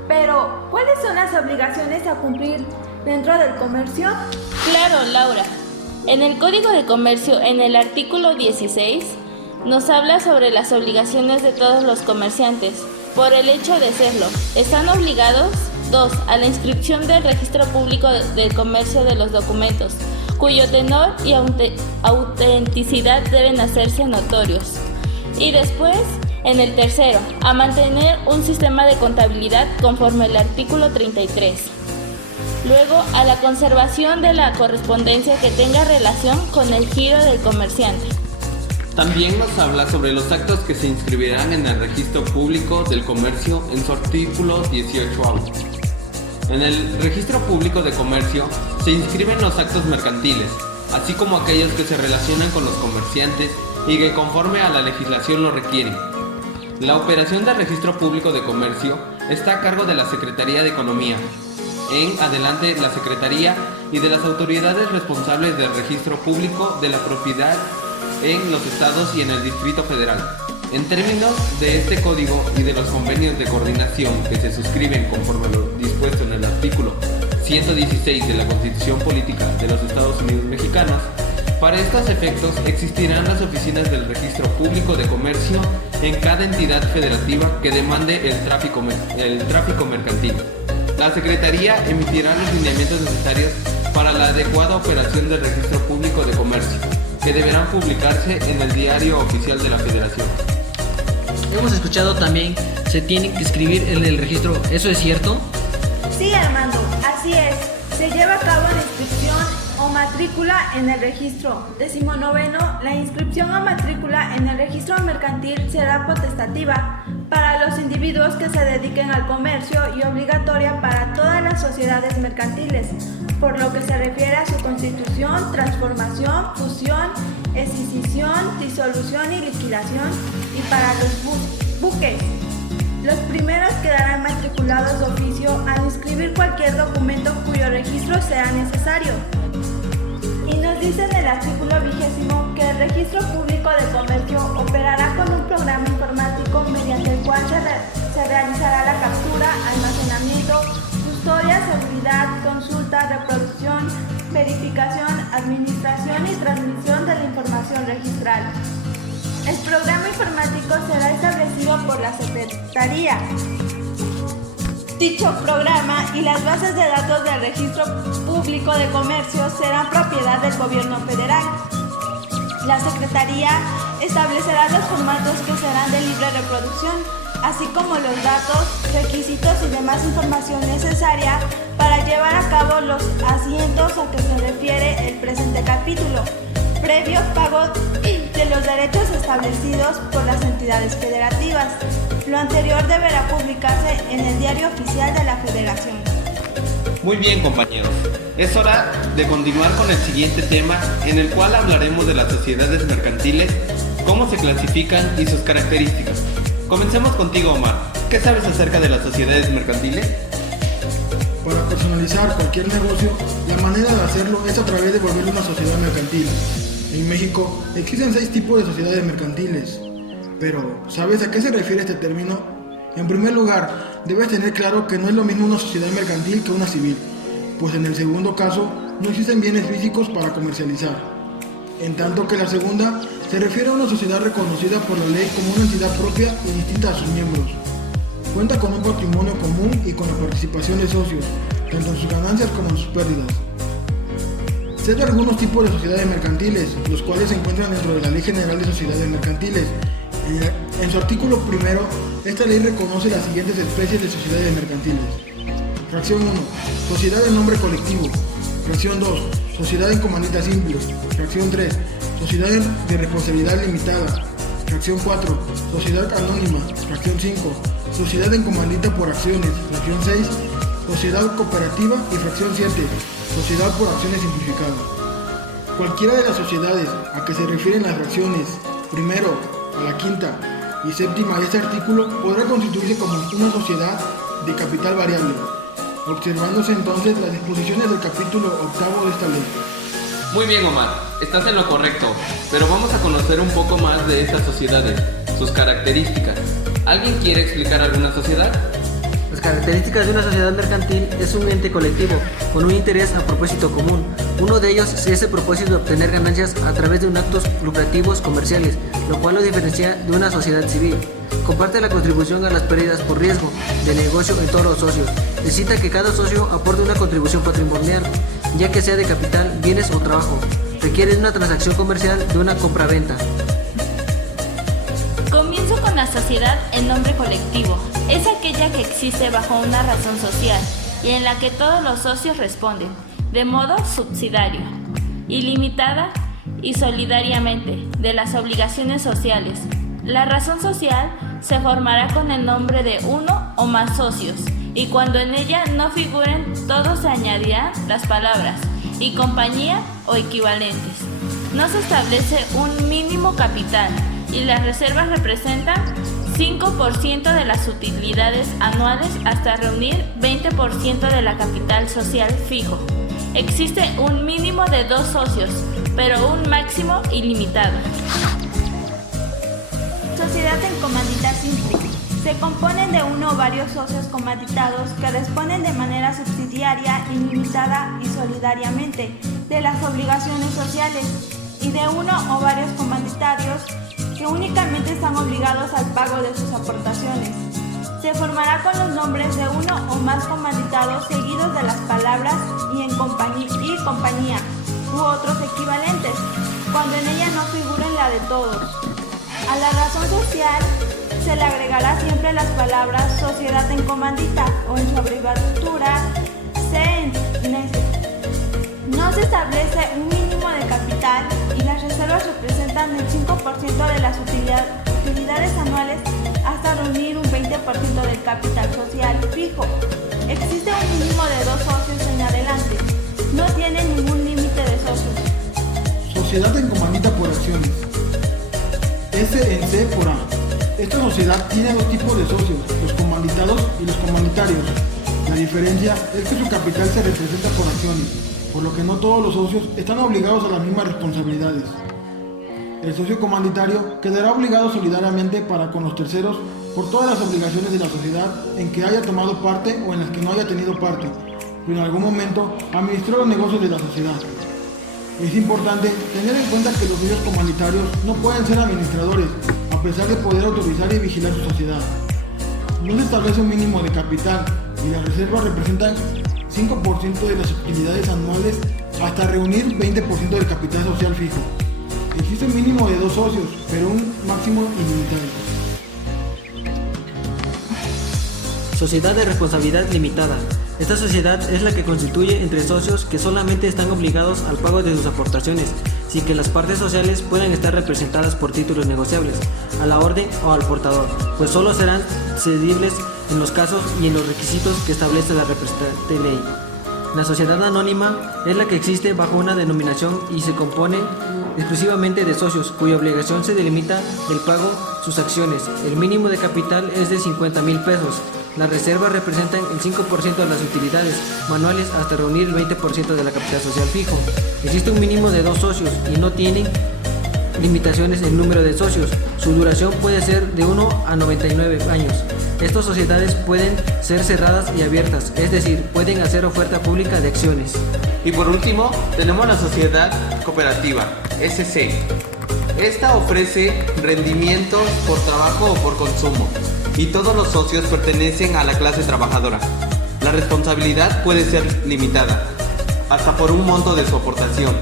Pero, ¿cuáles son las obligaciones a cumplir dentro del comercio? Claro, Laura. En el Código de Comercio, en el artículo 16, nos habla sobre las obligaciones de todos los comerciantes. Por el hecho de serlo, están obligados 2. A la inscripción del Registro Público de Comercio de los documentos, cuyo tenor y autenticidad deben hacerse notorios. Y después, en el tercero, a mantener un sistema de contabilidad conforme al artículo 33. Luego, a la conservación de la correspondencia que tenga relación con el giro del comerciante. También nos habla sobre los actos que se inscribirán en el Registro Público del Comercio en su artículo 18. En el Registro Público de Comercio se inscriben los actos mercantiles, así como aquellos que se relacionan con los comerciantes y que conforme a la legislación lo requieren. La operación del Registro Público de Comercio está a cargo de la Secretaría de Economía. En adelante, la Secretaría y de las autoridades responsables del Registro Público de la Propiedad en los estados y en el Distrito Federal. En términos de este código y de los convenios de coordinación que se suscriben conforme a lo dispuesto en el artículo 116 de la Constitución Política de los Estados Unidos Mexicanos, para estos efectos existirán las oficinas del Registro Público de Comercio en cada entidad federativa que demande el tráfico mercantil. La Secretaría emitirá los lineamientos necesarios para la adecuada operación del Registro Público de Comercio, que deberán publicarse en el Diario Oficial de la Federación. Hemos escuchado también, se tiene que inscribir en el registro, ¿eso es cierto? Sí, Armando, así es. Se lleva a cabo la inscripción o matrícula en el registro. 19. La inscripción o matrícula en el registro mercantil será potestativa para los individuos que se dediquen al comercio y obligatoria para todas las sociedades mercantiles, por lo que se refiere a su constitución, transformación, fusión, escisión, disolución y liquidación, y para los buques. Los primeros quedarán matriculados de oficio al inscribir cualquier documento cuyo registro sea necesario. Y nos dice en el artículo 20 que el Registro Público de Comercio operará con un programa informático mediante el cual se realizará la captura, almacenamiento, custodia, seguridad, consulta, reproducción, verificación, administración y transmisión de la información registral. El programa informático será establecido por la Secretaría. Dicho programa y las bases de datos del Registro Público de Comercio serán propiedad del Gobierno Federal. La Secretaría establecerá los formatos que serán de libre reproducción, así como los datos, requisitos y demás información necesaria para llevar a cabo los asientos a que se refiere el presente capítulo, previo pago de los derechos establecidos establecidos por las entidades federativas. Lo anterior deberá publicarse en el Diario Oficial de la Federación. Muy bien, compañeros. Es hora de continuar con el siguiente tema, en el cual hablaremos de las sociedades mercantiles, cómo se clasifican y sus características. Comencemos contigo, Omar. ¿Qué sabes acerca de las sociedades mercantiles? Para personalizar cualquier negocio, la manera de hacerlo es a través de volverlo una sociedad mercantil. En México existen 6 tipos de sociedades mercantiles. Pero, ¿sabes a qué se refiere este término? En primer lugar, debes tener claro que no es lo mismo una sociedad mercantil que una civil, pues en el segundo caso no existen bienes físicos para comercializar. En tanto que la segunda se refiere a una sociedad reconocida por la ley como una entidad propia y distinta a sus miembros. Cuenta con un patrimonio común y con la participación de socios, tanto en sus ganancias como en sus pérdidas. Sé de algunos tipos de sociedades mercantiles, los cuales se encuentran dentro de la Ley General de Sociedades Mercantiles. En su artículo primero, esta ley reconoce las siguientes especies de sociedades mercantiles. Fracción 1. Sociedad de nombre colectivo. Fracción 2. Sociedad en comandita simple. Fracción 3. Sociedad de responsabilidad limitada. Fracción 4. Sociedad anónima. Fracción 5. Sociedad en comandita por acciones. Fracción 6. Sociedad cooperativa. Y fracción 7. Sociedad por acciones simplificadas. Cualquiera de las sociedades a que se refieren las fracciones primero a la quinta y séptima de este artículo podrá constituirse como una sociedad de capital variable, observándose entonces las disposiciones del capítulo 8 de esta ley. Muy bien, Omar, estás en lo correcto, pero vamos a conocer un poco más de estas sociedades, sus características. ¿Alguien quiere explicar alguna sociedad? Las características de una sociedad mercantil es un ente colectivo con un interés a propósito común. Uno de ellos es el propósito de obtener ganancias a través de actos lucrativos comerciales, lo cual lo diferencia de una sociedad civil. Comparte la contribución a las pérdidas por riesgo de negocio en todos los socios. Necesita que cada socio aporte una contribución patrimonial, ya que sea de capital, bienes o trabajo. Requiere de una transacción comercial de una compra-venta. Comienzo con la sociedad en nombre colectivo. Es aquella que existe bajo una razón social y en la que todos los socios responden, de modo subsidiario, ilimitada y solidariamente, de las obligaciones sociales. La razón social se formará con el nombre de uno o más socios, y cuando en ella no figuren todos se añadirán las palabras y compañía o equivalentes. No se establece un mínimo capital y las reservas representan 5% de las utilidades anuales hasta reunir 20% de la capital social fijo. Existe un mínimo de 2 socios, pero un máximo ilimitado. Sociedad en comandita simple. Se componen de uno o varios socios comanditados que responden de manera subsidiaria, ilimitada y solidariamente de las obligaciones sociales, y de uno o varios comanditarios que únicamente están obligados al pago de sus aportaciones. Se formará con los nombres de uno o más comanditados seguidos de las palabras y compañía u otros equivalentes, cuando en ella no figuren la de todos. A la razón social se le agregará siempre las palabras sociedad en comandita o en su abreviatura CNS. No se establece un mínimo de capital y las reservas representan el 5% de las utilidades anuales hasta reunir un 20% del capital social fijo. Existe un mínimo de 2 socios en adelante. No tiene ningún límite de socios. Sociedad en comandita por acciones. SNC por A. Esta sociedad tiene 2 tipos de socios, los comanditados y los comanditarios. La diferencia es que su capital se representa por acciones, por lo que no todos los socios están obligados a las mismas responsabilidades. El socio comanditario quedará obligado solidariamente para con los terceros por todas las obligaciones de la sociedad en que haya tomado parte o en las que no haya tenido parte, pero en algún momento administró los negocios de la sociedad. Es importante tener en cuenta que los socios comunitarios no pueden ser administradores, a pesar de poder autorizar y vigilar su sociedad. No se establece un mínimo de capital y las reservas representan 5% de las utilidades anuales hasta reunir 20% del capital social fijo. Existe un mínimo de 2 socios, pero un máximo ilimitado. Sociedad de responsabilidad limitada. Esta sociedad es la que constituye entre socios que solamente están obligados al pago de sus aportaciones, sin que las partes sociales puedan estar representadas por títulos negociables, a la orden o al portador, pues solo serán cedibles en los casos y en los requisitos que establece la representante ley. La sociedad anónima es la que existe bajo una denominación y se compone exclusivamente de socios, cuya obligación se delimita el pago sus acciones. El mínimo de capital es de 50,000 pesos. Las reservas representan el 5% de las utilidades manuales hasta reunir el 20% de la capital social fijo. Existe un mínimo de 2 socios y no tienen limitaciones en número de socios. Su duración puede ser de 1 a 99 años. Estas sociedades pueden ser cerradas y abiertas, es decir, pueden hacer oferta pública de acciones. Y por último, tenemos la sociedad cooperativa, SC. Esta ofrece rendimientos por trabajo o por consumo, y todos los socios pertenecen a la clase trabajadora. La responsabilidad puede ser limitada, hasta por un monto de su aportación,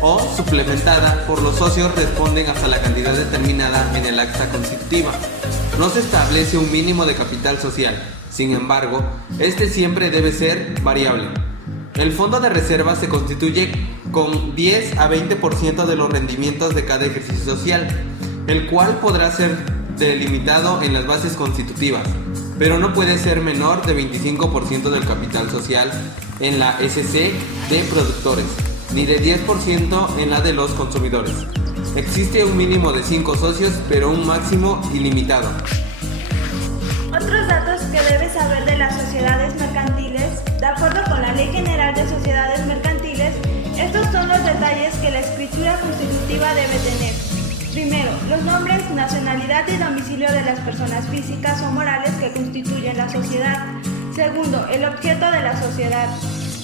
o suplementada por los socios responden hasta la cantidad determinada en el acta constitutiva. No se establece un mínimo de capital social, sin embargo, este siempre debe ser variable. El fondo de reserva se constituye con 10 a 20% de los rendimientos de cada ejercicio social, el cual podrá ser delimitado en las bases constitutivas, pero no puede ser menor de 25% del capital social en la SC de productores, ni de 10% en la de los consumidores. Existe un mínimo de 5 socios, pero un máximo ilimitado. Otros datos que debes saber de las sociedades mercantiles, de acuerdo con la Ley General de Sociedades Mercantiles, estos son los detalles que la escritura constitutiva debe tener. Primero, los nombres, nacionalidad y domicilio de las personas físicas o morales que constituyen la sociedad. Segundo, el objeto de la sociedad.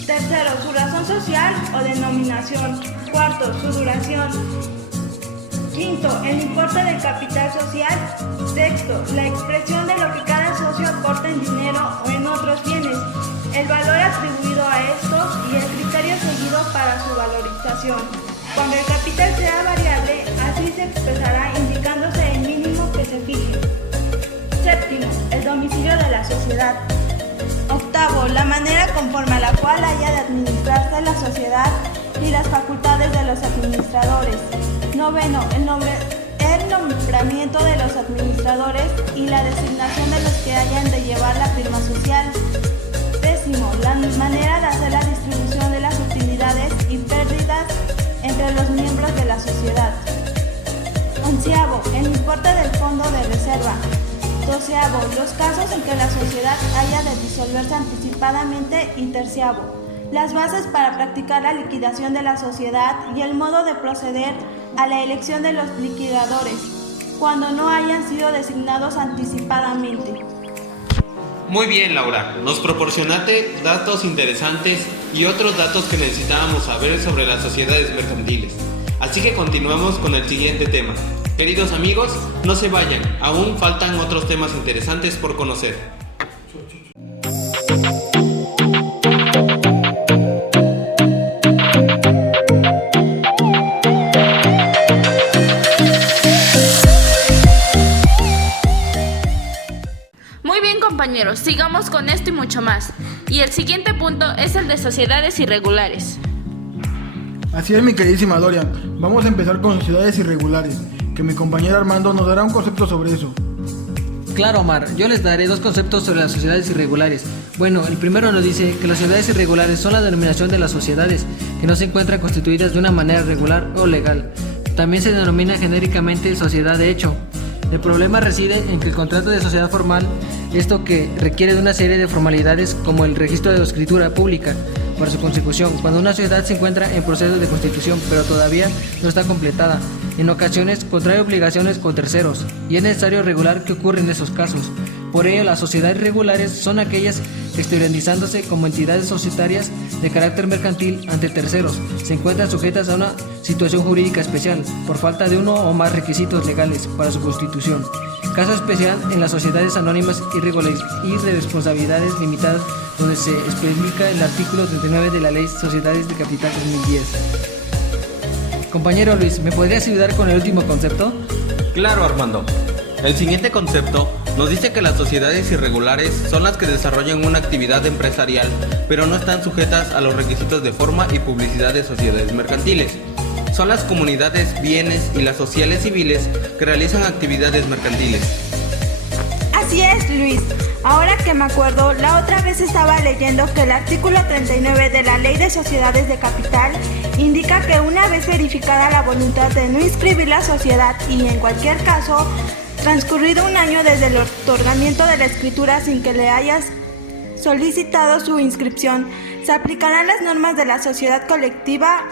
Tercero, su razón social o denominación. Cuarto, su duración. Quinto, el importe del capital social. Sexto, la expresión de lo que cada socio aporta en dinero o en otros bienes, el valor atribuido a estos y el criterio seguido para su valorización. Cuando el capital sea variable, así se expresará indicándose el mínimo que se fije. Séptimo, el domicilio de la sociedad. Octavo, la manera conforme a la cual haya de administrarse la sociedad y las facultades de los administradores. Noveno, el nombramiento de los administradores y la designación de los que hayan de llevar la firma social. Décimo, la manera de hacer la distribución de las utilidades y pérdidas entre los miembros de la sociedad. Onceavo, el importe del fondo de reserva. Doceavo, los casos en que la sociedad haya de disolverse anticipadamente. Y terciavo, las bases para practicar la liquidación de la sociedad y el modo de proceder a la elección de los liquidadores, cuando no hayan sido designados anticipadamente. Muy bien, Laura, nos proporcionaste datos interesantes y otros datos que necesitábamos saber sobre las sociedades mercantiles. Así que continuamos con el siguiente tema. Queridos amigos, no se vayan, aún faltan otros temas interesantes por conocer. Muy bien, compañeros, sigamos con esto y mucho más. Y el siguiente punto es el de sociedades irregulares. Así es, mi queridísima Dorian. Vamos a empezar con sociedades irregulares, que mi compañero Armando nos dará un concepto sobre eso. Claro, Omar, yo les daré 2 conceptos sobre las sociedades irregulares. Bueno, el primero nos dice que las sociedades irregulares son la denominación de las sociedades que no se encuentran constituidas de una manera regular o legal. También se denomina genéricamente sociedad de hecho. El problema reside en que el contrato de sociedad formal, esto que requiere de una serie de formalidades como el registro de escritura pública para su consecución, cuando una sociedad se encuentra en proceso de constitución pero todavía no está completada. En ocasiones contrae obligaciones con terceros y es necesario regular qué ocurre en esos casos. Por ello, las sociedades regulares son aquellas que, exteriorizándose como entidades societarias de carácter mercantil ante terceros, se encuentran sujetas a una situación jurídica especial por falta de uno o más requisitos legales para su constitución. Caso especial en las sociedades anónimas y de responsabilidades limitadas, donde se especifica el artículo 39 de la Ley Sociedades de Capital 2010. Compañero Luis, ¿me podrías ayudar con el último concepto? Claro, Armando. El siguiente concepto Nos dice que las sociedades irregulares son las que desarrollan una actividad empresarial, pero no están sujetas a los requisitos de forma y publicidad de sociedades mercantiles. Son las comunidades, bienes y las sociales civiles que realizan actividades mercantiles. Así es, Luis. Ahora que me acuerdo, la otra vez estaba leyendo que el artículo 39 de la Ley de Sociedades de Capital indica que una vez verificada la voluntad de no inscribir la sociedad y en cualquier caso, transcurrido un año desde el otorgamiento de la escritura sin que le hayas solicitado su inscripción, se aplicarán las normas de la sociedad colectiva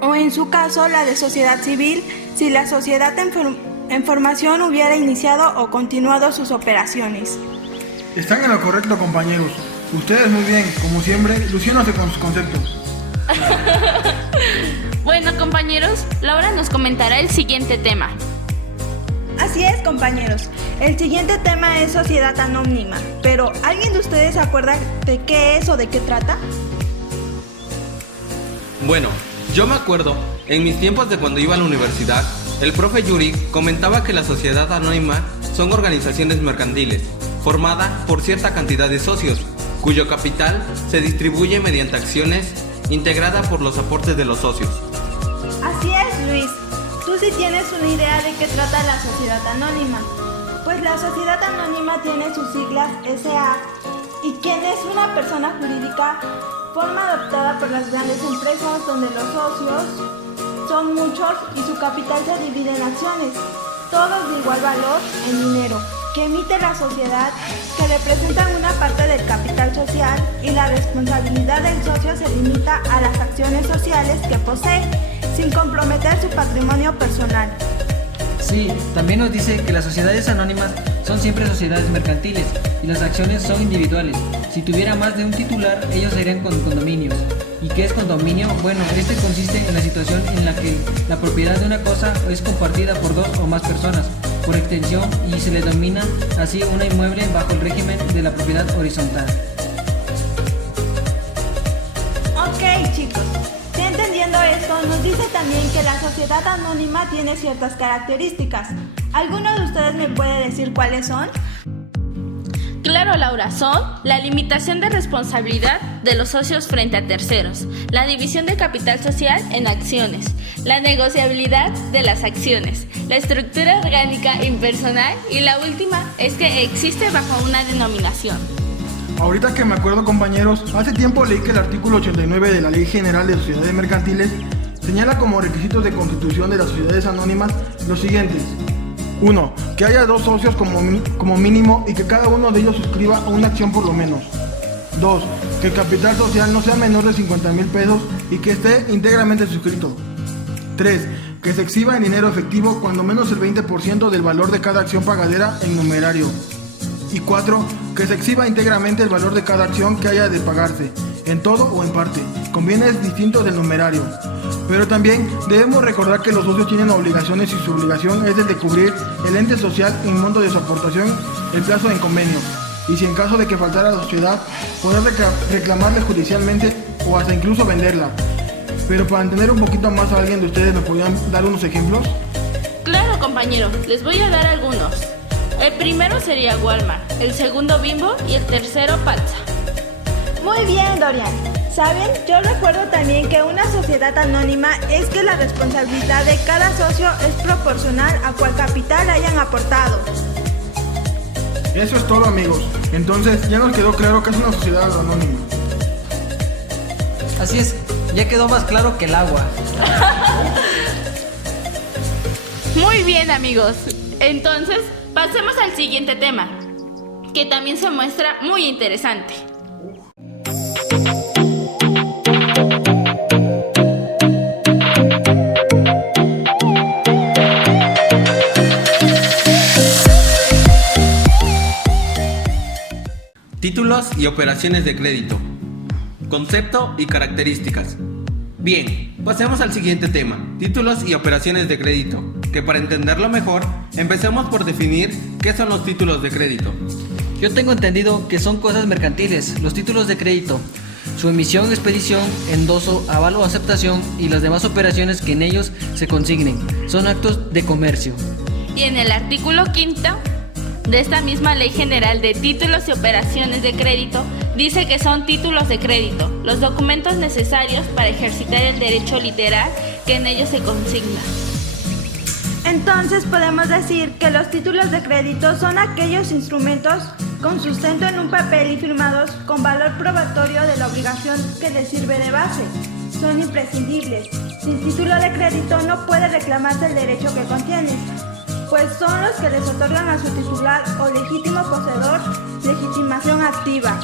o en su caso la de sociedad civil si la sociedad en formación hubiera iniciado o continuado sus operaciones. Están en lo correcto, compañeros. Ustedes muy bien, como siempre, luciéndose con sus conceptos. Bueno, compañeros, Laura nos comentará el siguiente tema. Así es, compañeros. El siguiente tema es sociedad anónima, pero ¿alguien de ustedes se acuerda de qué es o de qué trata? Bueno, yo me acuerdo, en mis tiempos de cuando iba a la universidad, el profe Yuri comentaba que la sociedad anónima son organizaciones mercantiles, formada por cierta cantidad de socios, cuyo capital se distribuye mediante acciones integrada por los aportes de los socios. Así es, Luis. Tú sí tienes una idea de qué trata la sociedad anónima. Pues la sociedad anónima tiene sus siglas SA y quien es una persona jurídica, forma adoptada por las grandes empresas donde los socios son muchos y su capital se divide en acciones, todos de igual valor en dinero, que emite la sociedad, que representan una parte del capital social y la responsabilidad del socio se limita a las acciones sociales que posee, sin comprometer su patrimonio personal. Sí, también nos dice que las sociedades anónimas son siempre sociedades mercantiles y las acciones son individuales. Si tuviera más de un titular, ellos serían condominios. ¿Y qué es condominio? Bueno, este consiste en la situación en la que la propiedad de una cosa es compartida por dos o más personas, por extensión, y se le denomina así una inmueble bajo el régimen de la propiedad horizontal. Ok, chicos. Ya entendiendo esto, nos dice también que la sociedad anónima tiene ciertas características. ¿Alguno de ustedes me puede decir cuáles son? Claro, Laura, son la limitación de responsabilidad de los socios frente a terceros, la división de capital social en acciones, la negociabilidad de las acciones, la estructura orgánica impersonal y la última es que existe bajo una denominación. Ahorita que me acuerdo, compañeros, hace tiempo leí que el artículo 89 de la Ley General de Sociedades Mercantiles señala como requisitos de constitución de las sociedades anónimas los siguientes. 1. Que haya dos socios como mínimo y que cada uno de ellos suscriba una acción por lo menos. 2. Que el capital social no sea menor de 50,000 pesos y que esté íntegramente suscrito. 3. Que se exhiba en dinero efectivo cuando menos el 20% del valor de cada acción pagadera en numerario. Y 4. Que se exhiba íntegramente el valor de cada acción que haya de pagarse, en todo o en parte, con bienes distintos del numerario. Pero también debemos recordar que los socios tienen obligaciones y su obligación es el de cubrir el ente social en monto de su aportación el plazo en convenio. Y si en caso de que faltara la sociedad, poder reclamarle judicialmente o hasta incluso venderla. Pero para entender un poquito más a alguien de ustedes, ¿me podrían dar unos ejemplos? Claro, compañero, les voy a dar algunos. El primero sería Walmart, el segundo Bimbo y el tercero Palsa. Muy bien, Dorian. ¿Saben? Yo recuerdo también que una sociedad anónima es que la responsabilidad de cada socio es proporcional a cuál capital hayan aportado. Eso es todo, amigos. Entonces ya nos quedó claro que es una sociedad anónima. Así es, ya quedó más claro que el agua. Muy bien, amigos. Entonces, pasemos al siguiente tema, que también se muestra muy interesante. Títulos y operaciones de crédito. Concepto y características. Bien, pasemos al siguiente tema, títulos y operaciones de crédito, que para entenderlo mejor, empecemos por definir qué son los títulos de crédito. Yo tengo entendido que son cosas mercantiles, los títulos de crédito, su emisión, expedición, endoso, aval o aceptación y las demás operaciones que en ellos se consignen, son actos de comercio. Y en el artículo 5 de esta misma Ley General de Títulos y Operaciones de Crédito dice que son títulos de crédito, los documentos necesarios para ejercitar el derecho literal que en ellos se consigna. Entonces podemos decir que los títulos de crédito son aquellos instrumentos con sustento en un papel y firmados con valor probatorio de la obligación que les sirve de base. Son imprescindibles. Sin título de crédito no puede reclamarse el derecho que contiene, pues son los que les otorgan a su titular o legítimo poseedor legitimación activa.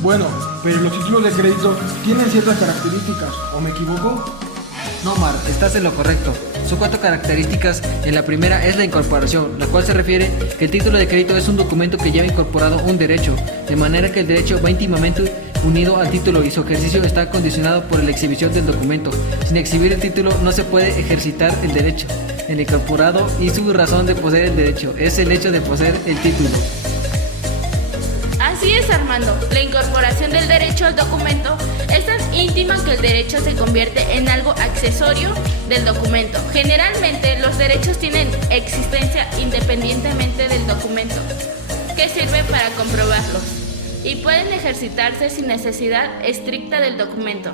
Bueno, pero los títulos de crédito tienen ciertas características, ¿o me equivoco? No, Mar, estás en lo correcto. Son 4 características. En la primera es la incorporación, la cual se refiere que el título de crédito es un documento que lleva incorporado un derecho, de manera que el derecho va íntimamente unido al título y su ejercicio está condicionado por la exhibición del documento. Sin exhibir el título no se puede ejercitar el derecho. El incorporado y su razón de poseer el derecho es el hecho de poseer el título. Así es, Armando. La incorporación del derecho al documento es tan íntima que el derecho se convierte en algo accesorio del documento. Generalmente, los derechos tienen existencia independientemente del documento, que sirve para comprobarlos, y pueden ejercitarse sin necesidad estricta del documento.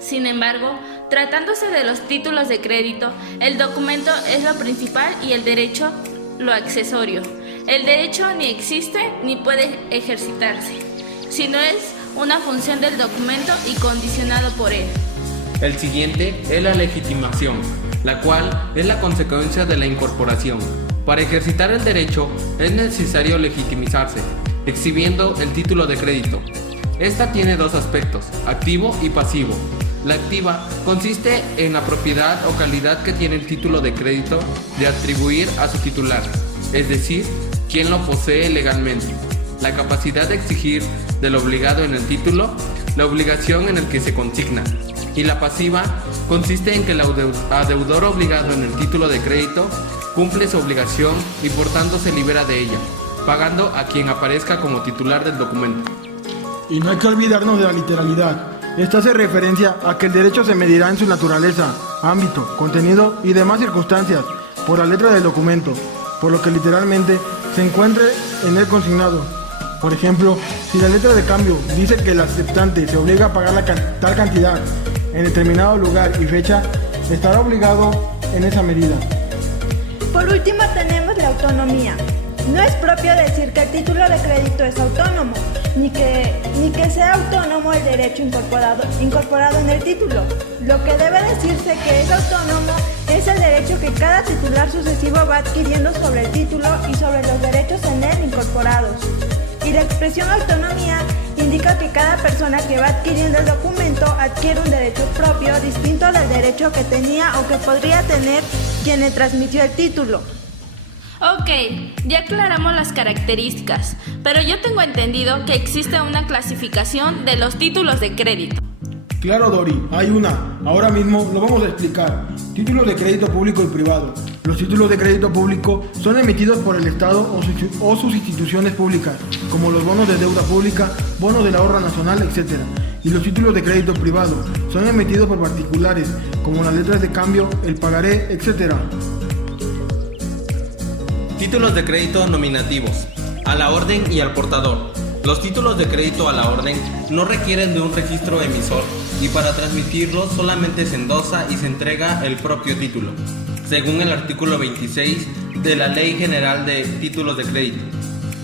Sin embargo, tratándose de los títulos de crédito, el documento es lo principal y el derecho lo accesorio. El derecho ni existe ni puede ejercitarse, sino es una función del documento y condicionado por él. El siguiente es la legitimación, la cual es la consecuencia de la incorporación. Para ejercitar el derecho es necesario legitimizarse, exhibiendo el título de crédito. Esta tiene 2 aspectos, activo y pasivo. La activa consiste en la propiedad o calidad que tiene el título de crédito de atribuir a su titular, es decir, quien lo posee legalmente. La capacidad de exigir del obligado en el título, la obligación en el que se consigna. Y la pasiva consiste en que el adeudor obligado en el título de crédito cumple su obligación y por tanto se libera de ella, pagando a quien aparezca como titular del documento. Y no hay que olvidarnos de la literalidad. Esta hace referencia a que el derecho se medirá en su naturaleza, ámbito, contenido y demás circunstancias por la letra del documento, por lo que literalmente se encuentre en él consignado. Por ejemplo, si la letra de cambio dice que el aceptante se obliga a pagar tal cantidad en determinado lugar y fecha, estará obligado en esa medida. Por último tenemos la autonomía. No es propio decir que el título de crédito es autónomo, ni que sea autónomo el derecho incorporado en el título. Lo que debe decirse que es autónomo es el derecho que cada titular sucesivo va adquiriendo sobre el título y sobre los derechos en él incorporados. Y la expresión autonomía indica que cada persona que va adquiriendo el documento adquiere un derecho propio distinto del derecho que tenía o que podría tener quien le transmitió el título. Ok, ya aclaramos las características, pero yo tengo entendido que existe una clasificación de los títulos de crédito. Claro, Dori, hay una. Ahora mismo lo vamos a explicar. Títulos de crédito público y privado. Los títulos de crédito público son emitidos por el Estado o sus instituciones públicas, como los bonos de deuda pública, bonos del ahorro nacional, etc. Y los títulos de crédito privado son emitidos por particulares, como las letras de cambio, el pagaré, etc. Títulos de crédito nominativos, a la orden y al portador. Los títulos de crédito a la orden no requieren de un registro emisor y para transmitirlos solamente se endosa y se entrega el propio título, según el artículo 26 de la Ley General de Títulos de Crédito.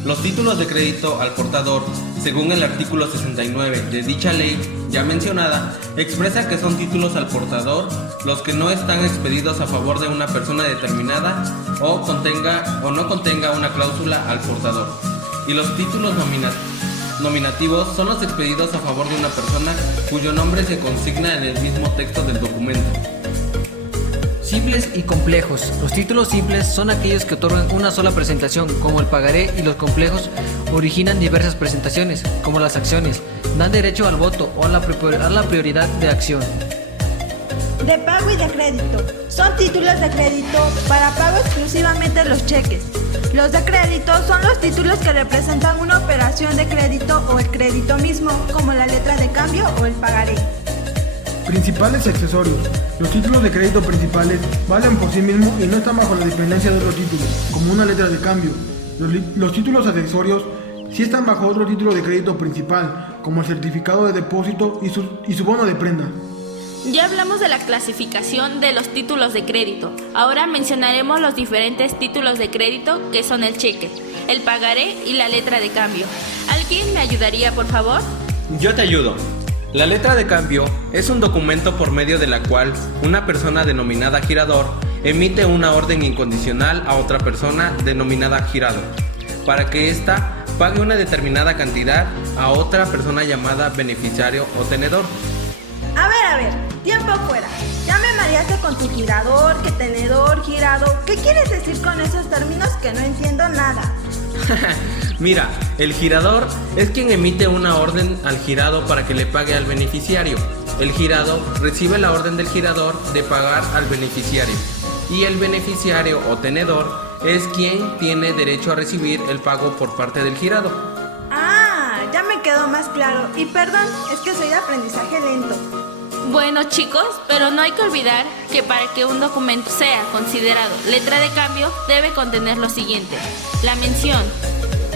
Los títulos de crédito al portador, según el artículo 69 de dicha ley ya mencionada, expresa que son títulos al portador los que no están expedidos a favor de una persona determinada o no contenga una cláusula al portador. Y los títulos nominativos son los expedidos a favor de una persona cuyo nombre se consigna en el mismo texto del documento. Simples y complejos. Los títulos simples son aquellos que otorgan una sola presentación, como el pagaré, y los complejos originan diversas presentaciones, como las acciones. Dan derecho al voto o a la prioridad de acción. De pago y de crédito. Son títulos de crédito para pago exclusivamente los cheques. Los de crédito son los títulos que representan una operación de crédito o el crédito mismo, como la letra de cambio o el pagaré. Principales y accesorios. Los títulos de crédito principales valen por sí mismos y no están bajo la dependencia de otros títulos, como una letra de cambio. Los títulos accesorios sí están bajo otro título de crédito principal, como el certificado de depósito y su bono de prenda. Ya hablamos de la clasificación de los títulos de crédito. Ahora mencionaremos los diferentes títulos de crédito que son el cheque, el pagaré y la letra de cambio. ¿Alguien me ayudaría, por favor? Yo te ayudo. La letra de cambio es un documento por medio de la cual una persona denominada girador emite una orden incondicional a otra persona denominada girador para que ésta pague una determinada cantidad a otra persona llamada beneficiario o tenedor. A ver, tiempo fuera. Ya me mareaste con tu girador, que tenedor, girado. ¿Qué quieres decir con esos términos que no entiendo nada? Mira, el girador es quien emite una orden al girado para que le pague al beneficiario. El girado recibe la orden del girador de pagar al beneficiario. Y el beneficiario o tenedor es quien tiene derecho a recibir el pago por parte del girado. Ah, ya me quedó más claro. Y perdón, es que soy de aprendizaje lento. Bueno, chicos, pero no hay que olvidar que para que un documento sea considerado letra de cambio debe contener lo siguiente: la mención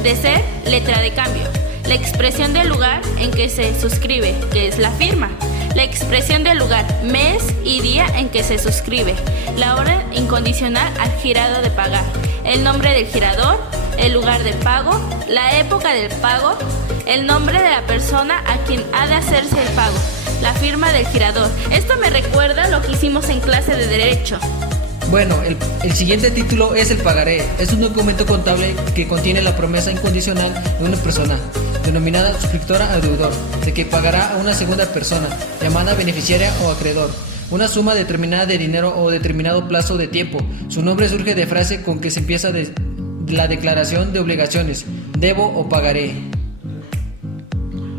de ser letra de cambio, la expresión del lugar en que se suscribe, que es la firma, la expresión del lugar, mes y día en que se suscribe, la orden incondicional al girado de pagar, el nombre del girador, el lugar de pago, la época del pago, el nombre de la persona a quien ha de hacerse el pago, la firma del girador. Esto me recuerda lo que hicimos en clase de Derecho. Bueno, el siguiente título es el pagaré. Es un documento contable que contiene la promesa incondicional de una persona, denominada suscriptora o deudor, de que pagará a una segunda persona, llamada beneficiaria o acreedor, una suma determinada de dinero o determinado plazo de tiempo. Su nombre surge de frase con que se empieza de la declaración de obligaciones: debo o pagaré.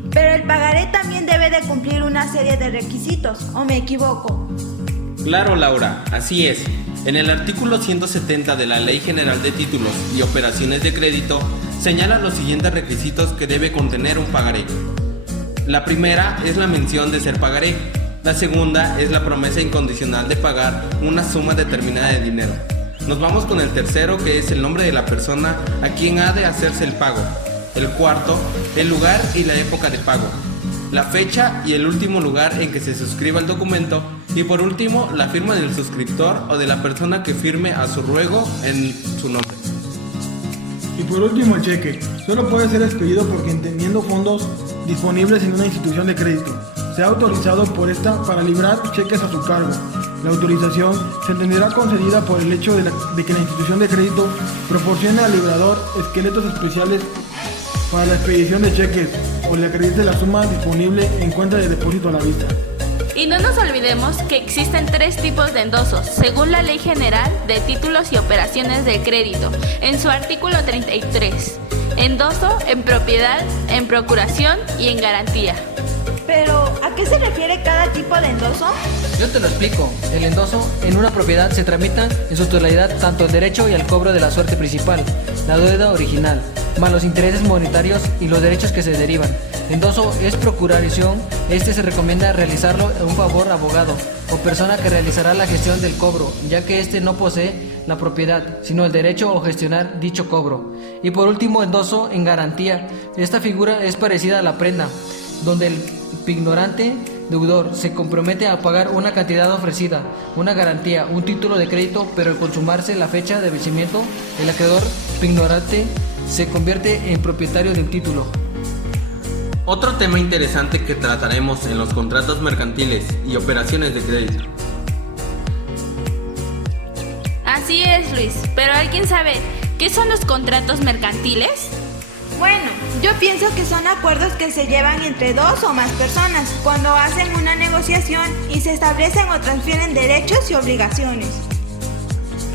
Pero el pagaré también debe de cumplir una serie de requisitos, ¿o me equivoco? Claro, Laura, así es. En el artículo 170 de la Ley General de Títulos y Operaciones de Crédito señala los siguientes requisitos que debe contener un pagaré. La primera es la mención de ser pagaré. La segunda es la promesa incondicional de pagar una suma determinada de dinero. Nos vamos con el tercero, que es el nombre de la persona a quien ha de hacerse el pago. El cuarto, el lugar y la época de pago. La fecha y el último lugar en que se suscriba el documento. Y por último, la firma del suscriptor o de la persona que firme a su ruego en su nombre. Y por último, el cheque. Solo puede ser expedido por quien, teniendo fondos disponibles en una institución de crédito, sea autorizado por esta para librar cheques a su cargo. La autorización se entenderá concedida por el hecho de que la institución de crédito proporcione al librador esqueletos especiales para la expedición de cheques o le acredite la suma disponible en cuenta de depósito a la vista. Y no nos olvidemos que existen 3 tipos de endosos, según la Ley General de Títulos y Operaciones de Crédito, en su artículo 33. Endoso en propiedad, en procuración y en garantía. Pero, ¿a qué se refiere cada tipo de endoso? Yo te lo explico. El endoso en una propiedad se tramita en su totalidad tanto el derecho y el cobro de la suerte principal, la deuda original, más los intereses monetarios y los derechos que se derivan. Endoso es procuración. Este se recomienda realizarlo en un favor abogado o persona que realizará la gestión del cobro, ya que este no posee la propiedad, sino el derecho o gestionar dicho cobro. Y por último, endoso en garantía. Esta figura es parecida a la prenda, donde el pignorante deudor se compromete a pagar una cantidad ofrecida, una garantía, un título de crédito, pero al consumarse la fecha de vencimiento, el acreedor pignorante se convierte en propietario del título. Otro tema interesante que trataremos en los contratos mercantiles y operaciones de crédito. Así es, Luis, pero ¿alguien sabe qué son los contratos mercantiles? Bueno, yo pienso que son acuerdos que se llevan entre 2 o más personas cuando hacen una negociación y se establecen o transfieren derechos y obligaciones.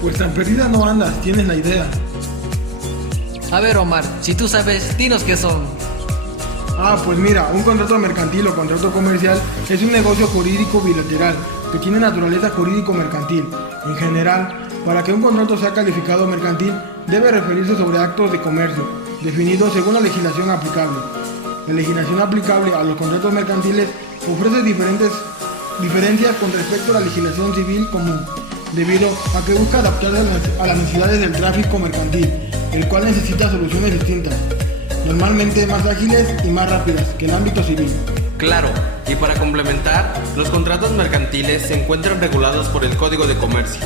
Pues tan perdida no andas, tienes la idea. A ver, Omar, si tú sabes, dinos qué son. Pues mira, un contrato mercantil o contrato comercial es un negocio jurídico bilateral que tiene naturaleza jurídico-mercantil. En general, para que un contrato sea calificado mercantil, debe referirse sobre actos de comercio, definidos según la legislación aplicable. La legislación aplicable a los contratos mercantiles ofrece diferencias con respecto a la legislación civil común, debido a que busca adaptarse a las necesidades del tráfico mercantil. el cual necesita soluciones distintas, normalmente más ágiles y más rápidas que el ámbito civil. Claro, y para complementar, los contratos mercantiles se encuentran regulados por el Código de Comercio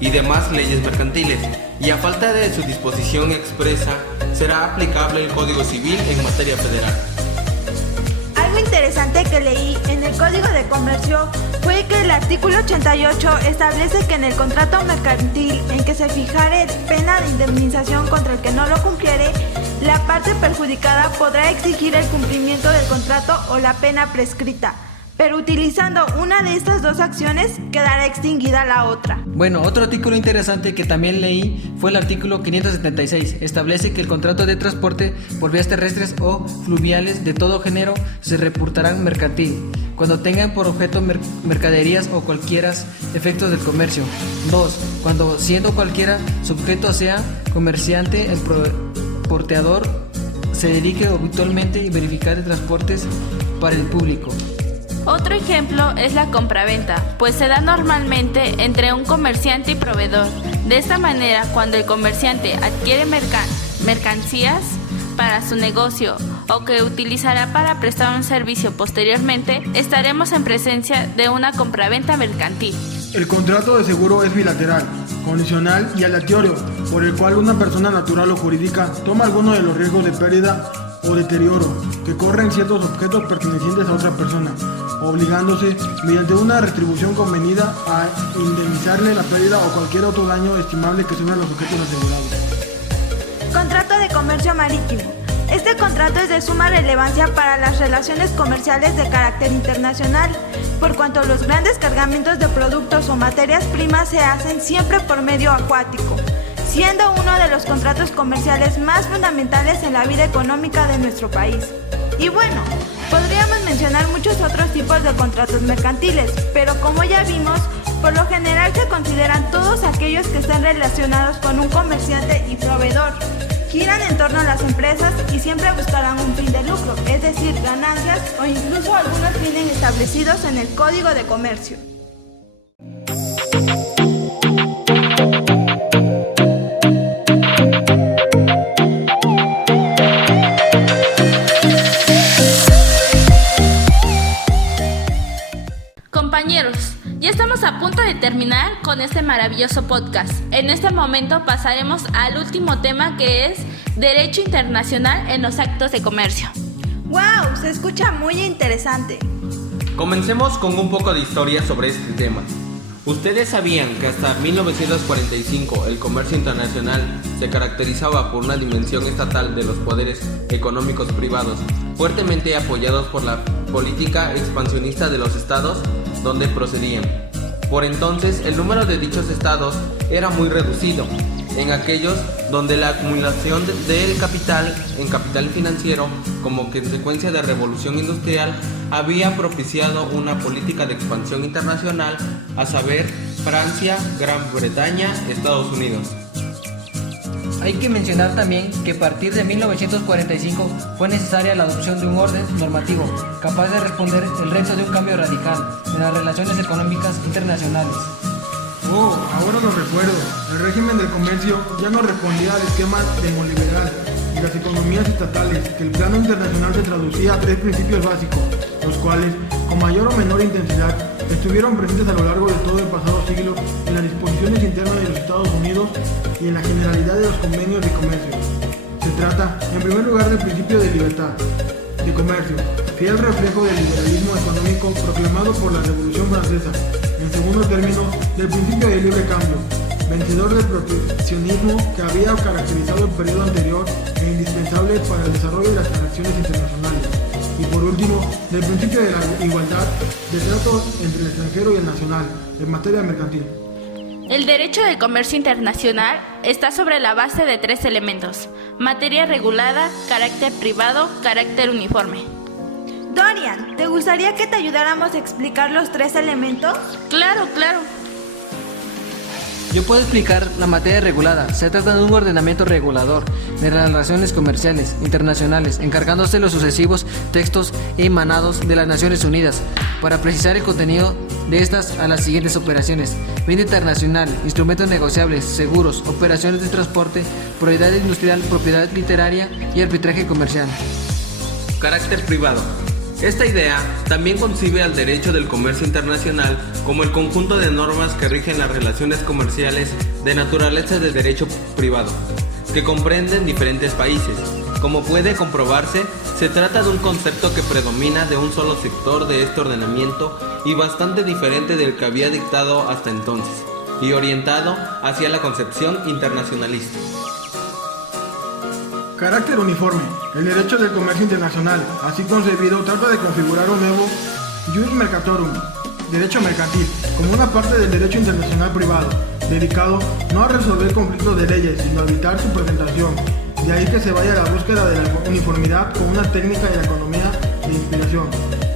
y demás leyes mercantiles, y a falta de su disposición expresa, será aplicable el Código Civil en materia federal. Algo interesante que leí en el Código de Comercio fue que el artículo 88 establece que en el contrato mercantil en que se fijare pena de indemnización contra el que no lo cumpliere, la parte perjudicada podrá exigir el cumplimiento del contrato o la pena prescrita, pero utilizando una de estas dos acciones quedará extinguida la otra. Bueno, otro artículo interesante que también leí fue el artículo 576. Establece que el contrato de transporte por vías terrestres o fluviales de todo género se reportarán mercantil cuando tengan por objeto mercaderías o cualquiera efectos del comercio. 2. Cuando siendo cualquiera sujeto sea comerciante, el porteador se dedique habitualmente y verificar de transportes para el público. Otro ejemplo es la compraventa, pues se da normalmente entre un comerciante y proveedor. De esta manera, cuando el comerciante adquiere mercancías para su negocio o que utilizará para prestar un servicio posteriormente, estaremos en presencia de una compraventa mercantil. El contrato de seguro es bilateral, condicional y aleatorio, por el cual una persona natural o jurídica toma alguno de los riesgos de pérdida o deterioro que corren ciertos objetos pertenecientes a otra persona, obligándose mediante una retribución convenida a indemnizarle la pérdida o cualquier otro daño estimable que sufran los sujetos asegurados. Contrato de comercio marítimo. Este contrato es de suma relevancia para las relaciones comerciales de carácter internacional, por cuanto los grandes cargamentos de productos o materias primas se hacen siempre por medio acuático, siendo uno de los contratos comerciales más fundamentales en la vida económica de nuestro país. Y bueno, podríamos mencionar muchos otros tipos de contratos mercantiles, pero como ya vimos, por lo general se consideran todos aquellos que están relacionados con un comerciante y proveedor. Giran en torno a las empresas y siempre buscarán un fin de lucro, es decir, ganancias, o incluso algunos vienen establecidos en el Código de Comercio. Compañeros, ya estamos a punto de terminar con este maravilloso podcast. En este momento pasaremos al último tema, que es Derecho Internacional en los actos de comercio. ¡Wow! Se escucha muy interesante. Comencemos con un poco de historia sobre este tema. ¿Ustedes sabían que hasta 1945 el comercio internacional se caracterizaba por una dimensión estatal de los poderes económicos privados, fuertemente apoyados por la política expansionista de los estados donde procedían? Por entonces, el número de dichos estados era muy reducido. En aquellos donde la acumulación del capital en capital financiero, como consecuencia de revolución industrial, había propiciado una política de expansión internacional, a saber, Francia, Gran Bretaña, Estados Unidos. Hay que mencionar también que a partir de 1945 fue necesaria la adopción de un orden normativo capaz de responder el reto de un cambio radical en las relaciones económicas internacionales. Oh, ahora lo recuerdo. El régimen del comercio ya no respondía al esquema demoliberal y las economías estatales, que el plano internacional se traducía a 3 principios básicos, los cuales, con mayor o menor intensidad, estuvieron presentes a lo largo de todo el pasado siglo en las disposiciones internas de los Estados Unidos y en la generalidad de los convenios de comercio. Se trata, en primer lugar, del principio de libertad de comercio, fiel reflejo del liberalismo económico proclamado por la Revolución Francesa. En segundo término, del principio de libre cambio, vencedor del proteccionismo que había caracterizado el periodo anterior e indispensable para el desarrollo de las transacciones internacionales. Y por último, del principio de la igualdad de trato entre el extranjero y el nacional en materia mercantil. El derecho de comercio internacional está sobre la base de 3 elementos: materia regulada, carácter privado, carácter uniforme. Dorian, ¿te gustaría que te ayudáramos a explicar los 3 elementos? Claro. Yo puedo explicar la materia regulada. Se trata de un ordenamiento regulador de las relaciones comerciales internacionales, encargándose de los sucesivos textos emanados de las Naciones Unidas. Para precisar el contenido de estas a las siguientes operaciones: venta internacional, instrumentos negociables, seguros, operaciones de transporte, propiedad industrial, propiedad literaria y arbitraje comercial. Carácter privado. Esta idea también concibe al derecho del comercio internacional como el conjunto de normas que rigen las relaciones comerciales de naturaleza de derecho privado, que comprenden diferentes países. Como puede comprobarse, se trata de un concepto que predomina de un solo sector de este ordenamiento y bastante diferente del que había dictado hasta entonces, y orientado hacia la concepción internacionalista. Carácter uniforme. El derecho del comercio internacional, así concebido, trata de configurar un nuevo jus mercatorum, derecho mercantil, como una parte del derecho internacional privado, dedicado no a resolver conflictos de leyes, sino a evitar su presentación. De ahí que se vaya a la búsqueda de la uniformidad con una técnica de la economía de inspiración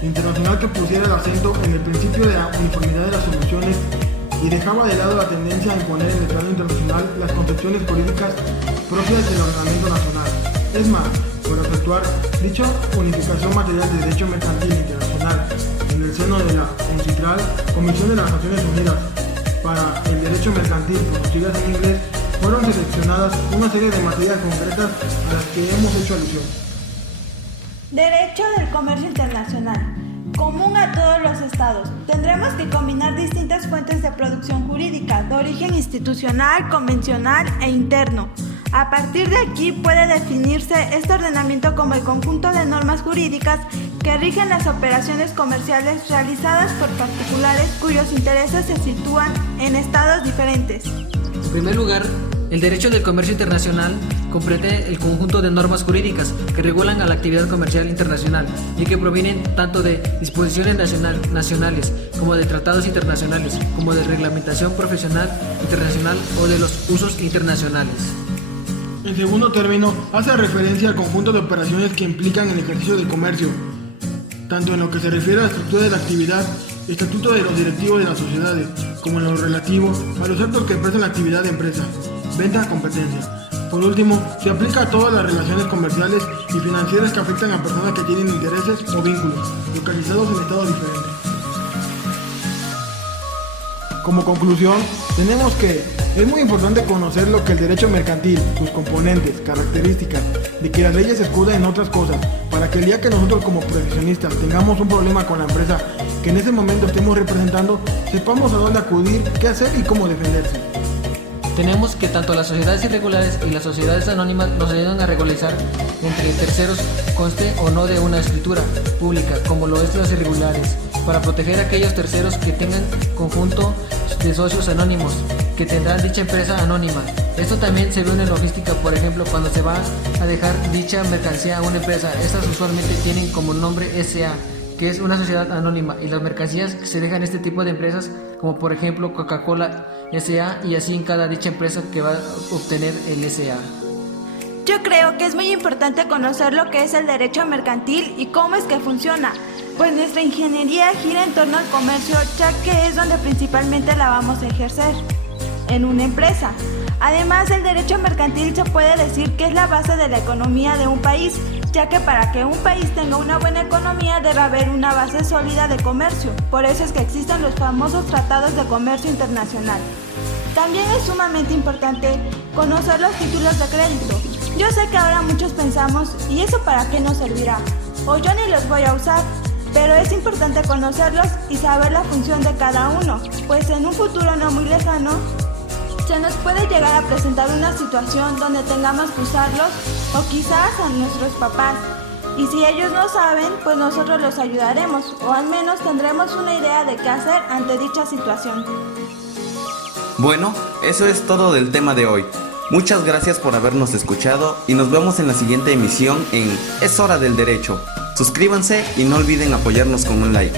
internacional que pusiera el acento en el principio de la uniformidad de las soluciones y dejaba de lado la tendencia a imponer en el plano internacional las concepciones jurídicas propias del ordenamiento nacional. Es más, por efectuar dicha unificación material de derecho mercantil internacional en el seno de la UNCITRAL, Comisión de las Naciones Unidas para el Derecho Mercantil, por sus siglas en inglés, fueron seleccionadas una serie de materias concretas a las que hemos hecho alusión. Derecho del comercio internacional. Común a todos los estados. Tendremos que combinar distintas fuentes de producción jurídica, de origen institucional, convencional e interno. A partir de aquí puede definirse este ordenamiento como el conjunto de normas jurídicas que rigen las operaciones comerciales realizadas por particulares cuyos intereses se sitúan en estados diferentes. En primer lugar, el derecho del comercio internacional comprende el conjunto de normas jurídicas que regulan a la actividad comercial internacional y que provienen tanto de disposiciones nacionales como de tratados internacionales, como de reglamentación profesional internacional o de los usos internacionales. En segundo término, hace referencia al conjunto de operaciones que implican el ejercicio del comercio, tanto en lo que se refiere a la estructura de la actividad, estatuto de los directivos de las sociedades, como en lo relativo a los actos que expresan la actividad de empresa, venta, competencia. Por último, se aplica a todas las relaciones comerciales y financieras que afectan a personas que tienen intereses o vínculos, localizados en estados diferentes. Como conclusión, tenemos que es muy importante conocer lo que el derecho mercantil, sus componentes, características, de que las leyes se escudan en otras cosas, para que el día que nosotros como profesionistas tengamos un problema con la empresa que en ese momento estemos representando, sepamos a dónde acudir, qué hacer y cómo defenderse. Tenemos que tanto las sociedades irregulares y las sociedades anónimas nos ayudan a regularizar entre terceros, conste o no de una escritura pública, como lo es las irregulares, para proteger a aquellos terceros que tengan conjunto de socios anónimos, que tendrán dicha empresa anónima. Esto también se ve en logística, por ejemplo, cuando se va a dejar dicha mercancía a una empresa, estas usualmente tienen como nombre SA, que es una sociedad anónima, y las mercancías que se dejan en este tipo de empresas, como por ejemplo Coca-Cola SA, y así en cada dicha empresa que va a obtener el SA. Yo creo que es muy importante conocer lo que es el derecho mercantil y cómo es que funciona, pues nuestra ingeniería gira en torno al comercio, ya que es donde principalmente la vamos a ejercer, en una empresa. Además, el derecho mercantil se puede decir que es la base de la economía de un país, ya que para que un país tenga una buena economía debe haber una base sólida de comercio. Por eso es que existen los famosos tratados de comercio internacional. También es sumamente importante conocer los títulos de crédito. Yo sé que ahora muchos pensamos, ¿y eso para qué nos servirá? O yo ni los voy a usar, pero es importante conocerlos y saber la función de cada uno, pues en un futuro no muy lejano, se nos puede llegar a presentar una situación donde tengamos que usarlos o quizás a nuestros papás. Y si ellos no saben, pues nosotros los ayudaremos o al menos tendremos una idea de qué hacer ante dicha situación. Bueno, eso es todo del tema de hoy. Muchas gracias por habernos escuchado y nos vemos en la siguiente emisión en Es Hora del Derecho. Suscríbanse y no olviden apoyarnos con un like.